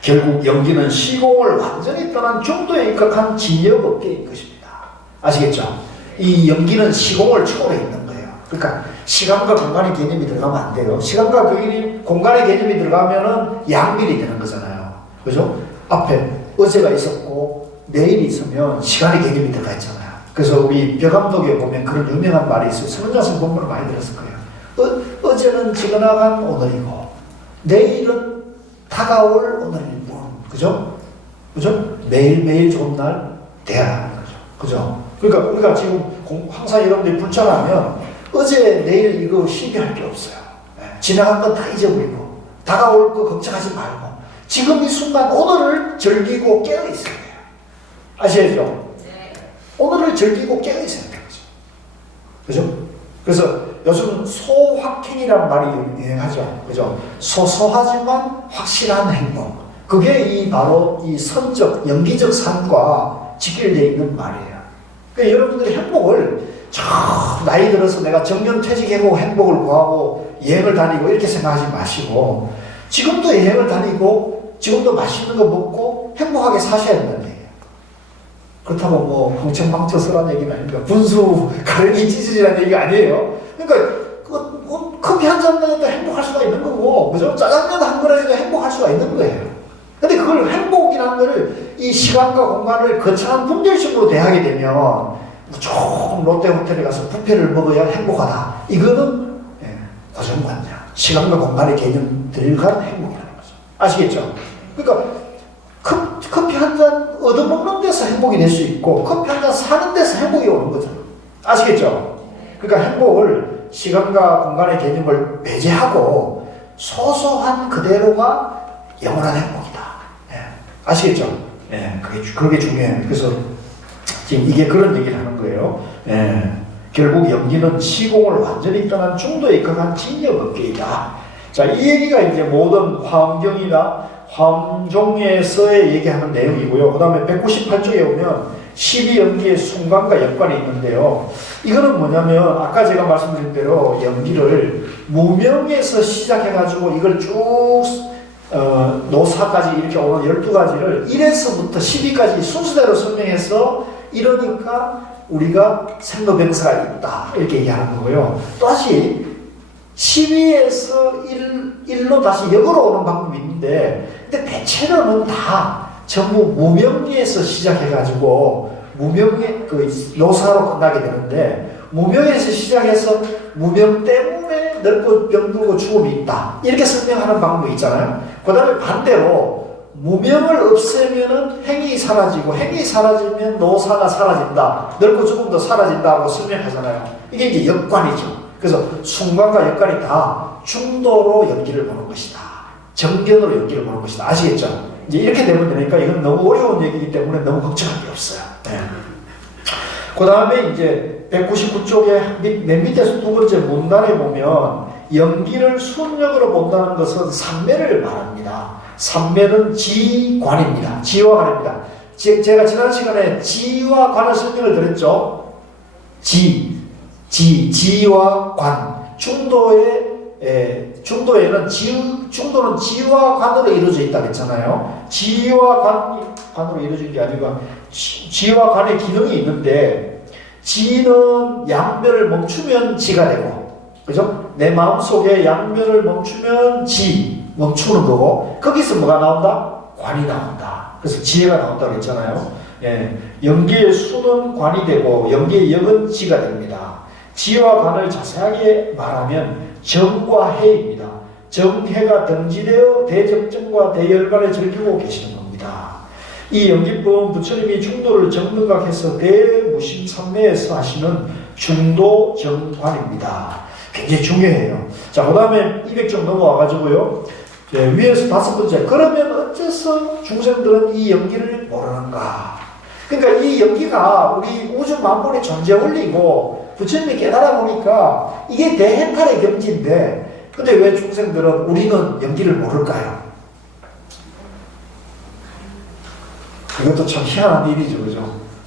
결국 연기는 시공을 완전히 떠난 중도에 입각한 진여법계인 것입니다. 아시겠죠? 이 연기는 시공을 초월해 있는 거예요. 그러니까 시간과 공간의 개념이 들어가면 안 돼요. 시간과 공간의 개념이 들어가면은 양밀이 되는 거잖아요. 그죠? 앞에 어제가 있었고 내일이 있으면 시간의 개념이 들어가 있잖아요. 그래서 우리 벼감독에 보면 그런 유명한 말이 있어요. 서문자서 본문을 많이 들었을 거예요. 어제는 지나간 오늘이고 내일은 다가올 오늘일 뿐. 그죠? 그죠? 매일매일 좋은 날 돼야 하는 거죠. 그죠? 그러니까 지금 항상 여러분들이 불편하면 어제 내일 이거 시비할 게 없어요. 지나간 건 다 잊어버리고 다가올 거 걱정하지 말고 지금 이 순간 오늘을 즐기고 깨어있어야 돼요. 아시죠? 네. 오늘을 즐기고 깨어있어야 돼요. 그죠? 그래서 요즘 소확행이라는 말이 유행하죠. 그죠? 소소하지만 확실한 행복. 그게 바로 이 선적, 연기적 삶과 직결되어 있는 말이에요. 그러니까 여러분들이 행복을 나이 들어서 내가 정년퇴직하고 행복을 구하고 여행을 다니고 이렇게 생각하지 마시고 지금도 여행을 다니고 지금도 맛있는 거 먹고 행복하게 사셔야 된다는 얘기예요. 그렇다고 뭐 흥청망청스러운 얘기는 아닙니다. 분수 가랭이 찌질이라는 얘기가 아니에요. 그러니까 커피 한 잔만해도 행복할 수가 있는 거고, 그죠? 짜장면 한 그릇에도 행복할 수가 있는 거예요. 근데 그걸 행복이라는 거를 이 시간과 공간을 거창한 분별식으로 대하게 되면 무조건 롯데호텔에 가서 뷔페를 먹어야 행복하다. 이거는 고정관념, 시간과 공간의 개념 들어간 행복이라는 거죠. 아시겠죠? 그러니까 커피 한 잔 얻어먹는 데서 행복이 될 수 있고 커피 한 잔 사는 데서 행복이 오는 거죠. 아시겠죠? 그러니까 행복을 시간과 공간의 개념을 배제하고 소소한 그대로가 영원한 행복이다. 아시겠죠? 그게 중요해요. 그래서 지금 이게 그런 얘기를 하는 거예요. 결국 연기는 시공을 완전히 떠난 중도에 입각한 진여법계이다. 자, 이 얘기가 이제 모든 화엄경이나 화엄종에서의 얘기하는 내용이고요. 그 다음에 198쪽에 보면 12연기의 순간과 역관이 있는데요. 이거는 뭐냐면 아까 제가 말씀드린 대로 연기를 무명에서 시작해가지고 이걸 쭉 노사까지 이렇게 오는 12가지를 1에서부터 12까지 순서대로 설명해서 이러니까 우리가 생로병사가 있다 이렇게 얘기하는 거고요. 또다시 12에서 1로 다시 역으로 오는 방법이 있는데 근데 대체로는 다 전부 무명에서 시작해가지고 무명의 그 노사로 끝나게 되는데 무명에서 시작해서 무명 때문에 늙고 병들고 죽음이 있다 이렇게 설명하는 방법이 있잖아요. 그 다음에 반대로 무명을 없애면은 행이 사라지고 행이 사라지면 노사가 사라진다 늙고 죽음도 사라진다고 설명하잖아요. 이게 이제 역관이죠. 그래서 순간과 역관이 다 중도로 연기를 보는 것이다. 정견으로 연기를 보는 것이다. 아시겠죠? 이제 이렇게 되면 되니까 이건 너무 어려운 얘기이기 때문에 너무 걱정할 게 없어요. 그 다음에 이제 199쪽에 맨 밑에서 두 번째 문단에 보면 연기를 순역으로 본다는 것은 삼매를 말합니다. 삼매는 지관입니다. 지와 관입니다. 제가 지난 시간에 지와 관을 설명을 드렸죠. 지와 관. 중도에는 중도는 지와 관으로 이루어져 있다 그랬잖아요. 지와 관으로 이루어진 게 아니고 지와 관의 기능이 있는데 지는 양면을 멈추면 지가 되고, 그죠? 내 마음속에 양면을 멈추면 멈추는 거고, 거기서 뭐가 나온다? 관이 나온다. 그래서 지혜가 나온다고 했잖아요. 연기의 수는 관이 되고 연기의 역은 지가 됩니다. 지와 관을 자세하게 말하면 정과 해입니다. 정해가 등지되어 대적정과 대열관을 즐기고 계시는 겁니다. 이 연기법은 부처님이 중도를 정능각해서 대무심삼매에서 하시는 중도정관입니다. 굉장히 중요해요. 자, 그 다음에 200점 넘어와가지고요. 위에서 5번째. 그러면 어째서 중생들은 이 연기를 모르는가? 그러니까 이 연기가 우리 우주 만물의 존재 원리고 부처님이 깨달아 보니까 이게 대해탈의 경지인데, 근데 왜 중생들은 우리는 연기를 모를까요? 이것도 참 희한한 일이죠, 그죠?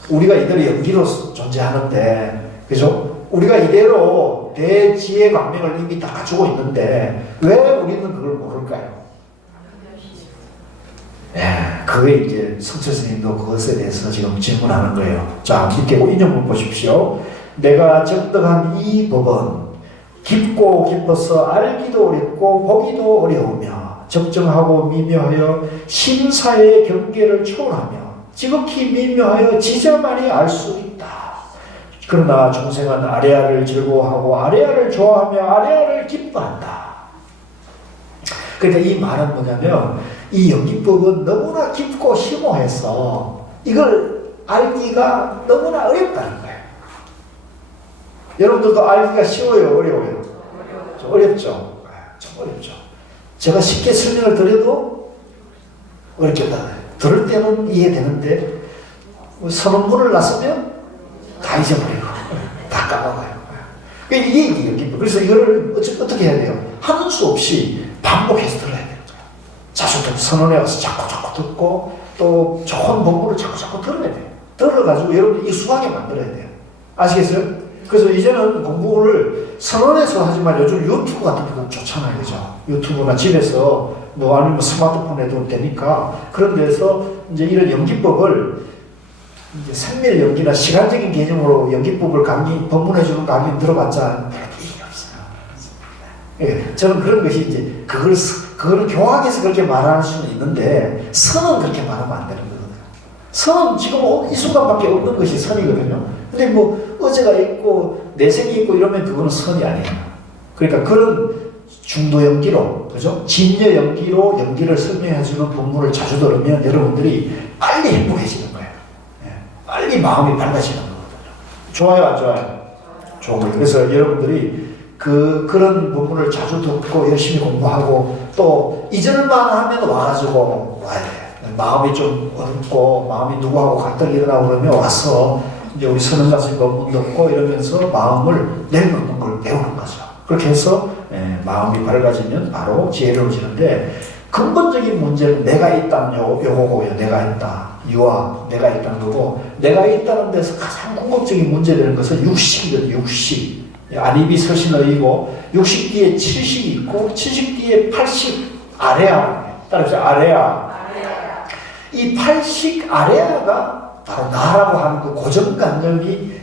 우리가 이대로 연기로 존재하는데, 그죠? 우리가 이대로 대지혜 광명을 이미 다 가지고 있는데 왜 우리는 그걸 모를까요? 그게 이제 성철 스님도 그것에 대해서 지금 질문하는 거예요. 자, 밑에 인용문 보십시오. 내가 정득한 이 법은 깊고 깊어서 알기도 어렵고 보기도 어려우며 적정하고 미묘하여 심사의 경계를 초월하며 지극히 미묘하여 지자만이 알 수 있다. 그러나 중생은 아래아를 즐거워하고 아래아를 좋아하며 아래아를 기뻐한다. 그러니까 이 말은 뭐냐면 이 연기법은 너무나 깊고 심오해서 이걸 알기가 너무나 어렵다는 거예요. 여러분들도 알기가 쉬워요? 어려워요? 좀 어렵죠? 좀 어렵죠. 제가 쉽게 설명을 드려도 어렵겠다. 들을 때는 이해되는데 선언문을 놨으면 다 잊어버리고 다 까먹어요. 이게 연기법. 그래서 이거를 어떻게 해야 돼요? 하는 수 없이 반복해서 들어야 돼요. 자주 선언에 와서 자꾸 듣고 또 좋은 본문을 자꾸 들어야 돼요. 들어가지고 여러분들 익숙하게 만들어야 돼요. 아시겠어요? 그래서 이제는 공부를 선언에서 하지만 요즘 유튜브 같은 거 좋잖아요. 그죠? 유튜브나 집에서 뭐 아니면 스마트폰에도 되니까 그런 데서 이제 이런 연기법을 이제 생밀 연기나 시간적인 개념으로 연기법을 법문해주는 강의 들어봤자 별로 의미가 없어요. 예, 저는 그런 것이 이제 그걸 교학에서 그렇게 말할 수는 있는데 선은 그렇게 말하면 안 되는 거거든요. 선은 지금 이 순간밖에 없는 것이 선이거든요. 근데 뭐 어제가 있고 내생이 있고 이러면 그거는 선이 아니에요. 그러니까 그런 중도 연기로, 그죠? 진여 연기로 연기를 설명해주는 본문을 자주 들으면 여러분들이 빨리 행복해지는 거예요. 예, 빨리 마음이 밝아지는 거거든요. 좋아요, 안 좋아요? 좋은 거예요. 그래서 여러분들이 그런 본문을 자주 듣고 열심히 공부하고 또 잊을만 하면 와가지고 와야 돼요. 마음이 좀 어둡고 마음이 누구하고 갈등이 일어나고 그러면 와서 이제 우리 선언가슴 법문 듣고 이러면서 마음을 내려놓는 걸 배우는 거죠. 그렇게 해서 마음이 밝아지면 바로 지혜로워지는데 근본적인 문제는 내가 있다는 요거고요. 내가 있다. 유아, 내가 있다는 거고 내가 있다는 데서 가장 궁극적인 문제되는 것은 육식이거든요. 육식. 안입이 서신의이고 육식 뒤에 칠식이 있고 칠식 뒤에 팔식 아래아. 따라서 아래아. 이 팔식 아래아가 바로 나라고 하는 그 고정관념이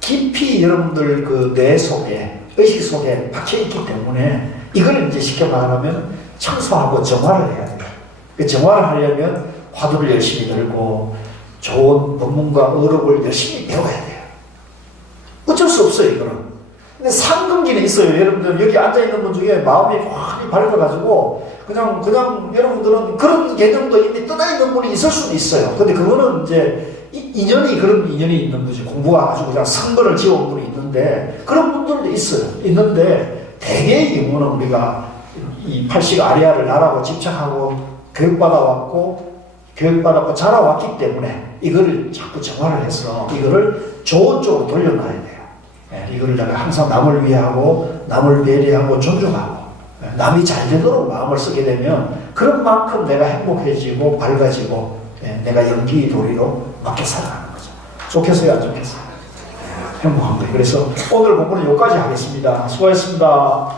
깊이 여러분들 그 뇌 속에 의식 속에 박혀있기 때문에 이걸 이제 쉽게 말하면 청소하고 정화를 해야 돼요. 그 정화를 하려면 화두를 열심히 들고 좋은 법문과 어록을 열심히 배워야 돼요. 어쩔 수 없어요, 이거는. 근데 상근기는 있어요. 여러분들 여기 앉아있는 분 중에 마음이 확 밝아가지고 그냥 여러분들은 그런 개념도 이미 떠나있는 분이 있을 수도 있어요. 근데 그거는 이제 그런 인연이 있는 거지. 공부가 아주 그냥 성근을 지어온 분이 있는데 그런 분들도 있어요. 있는데 대개의 경우는 우리가 이 팔식 아리아를 나라고 집착하고 교육받았고 자라왔기 때문에 이거를 자꾸 정화를 해서 이거를 좋은 쪽으로 돌려놔야 돼요. 이거를 내가 항상 남을 위하고 남을 배려하고 존중하고 남이 잘 되도록 마음을 쓰게 되면 그런 만큼 내가 행복해지고 밝아지고 내가 연기의 도리로 맞게 살아가는 거죠. 좋겠어요, 안 좋겠어요? 행복한 거예요. 그래서 오늘 공부는 여기까지 하겠습니다. 수고하셨습니다.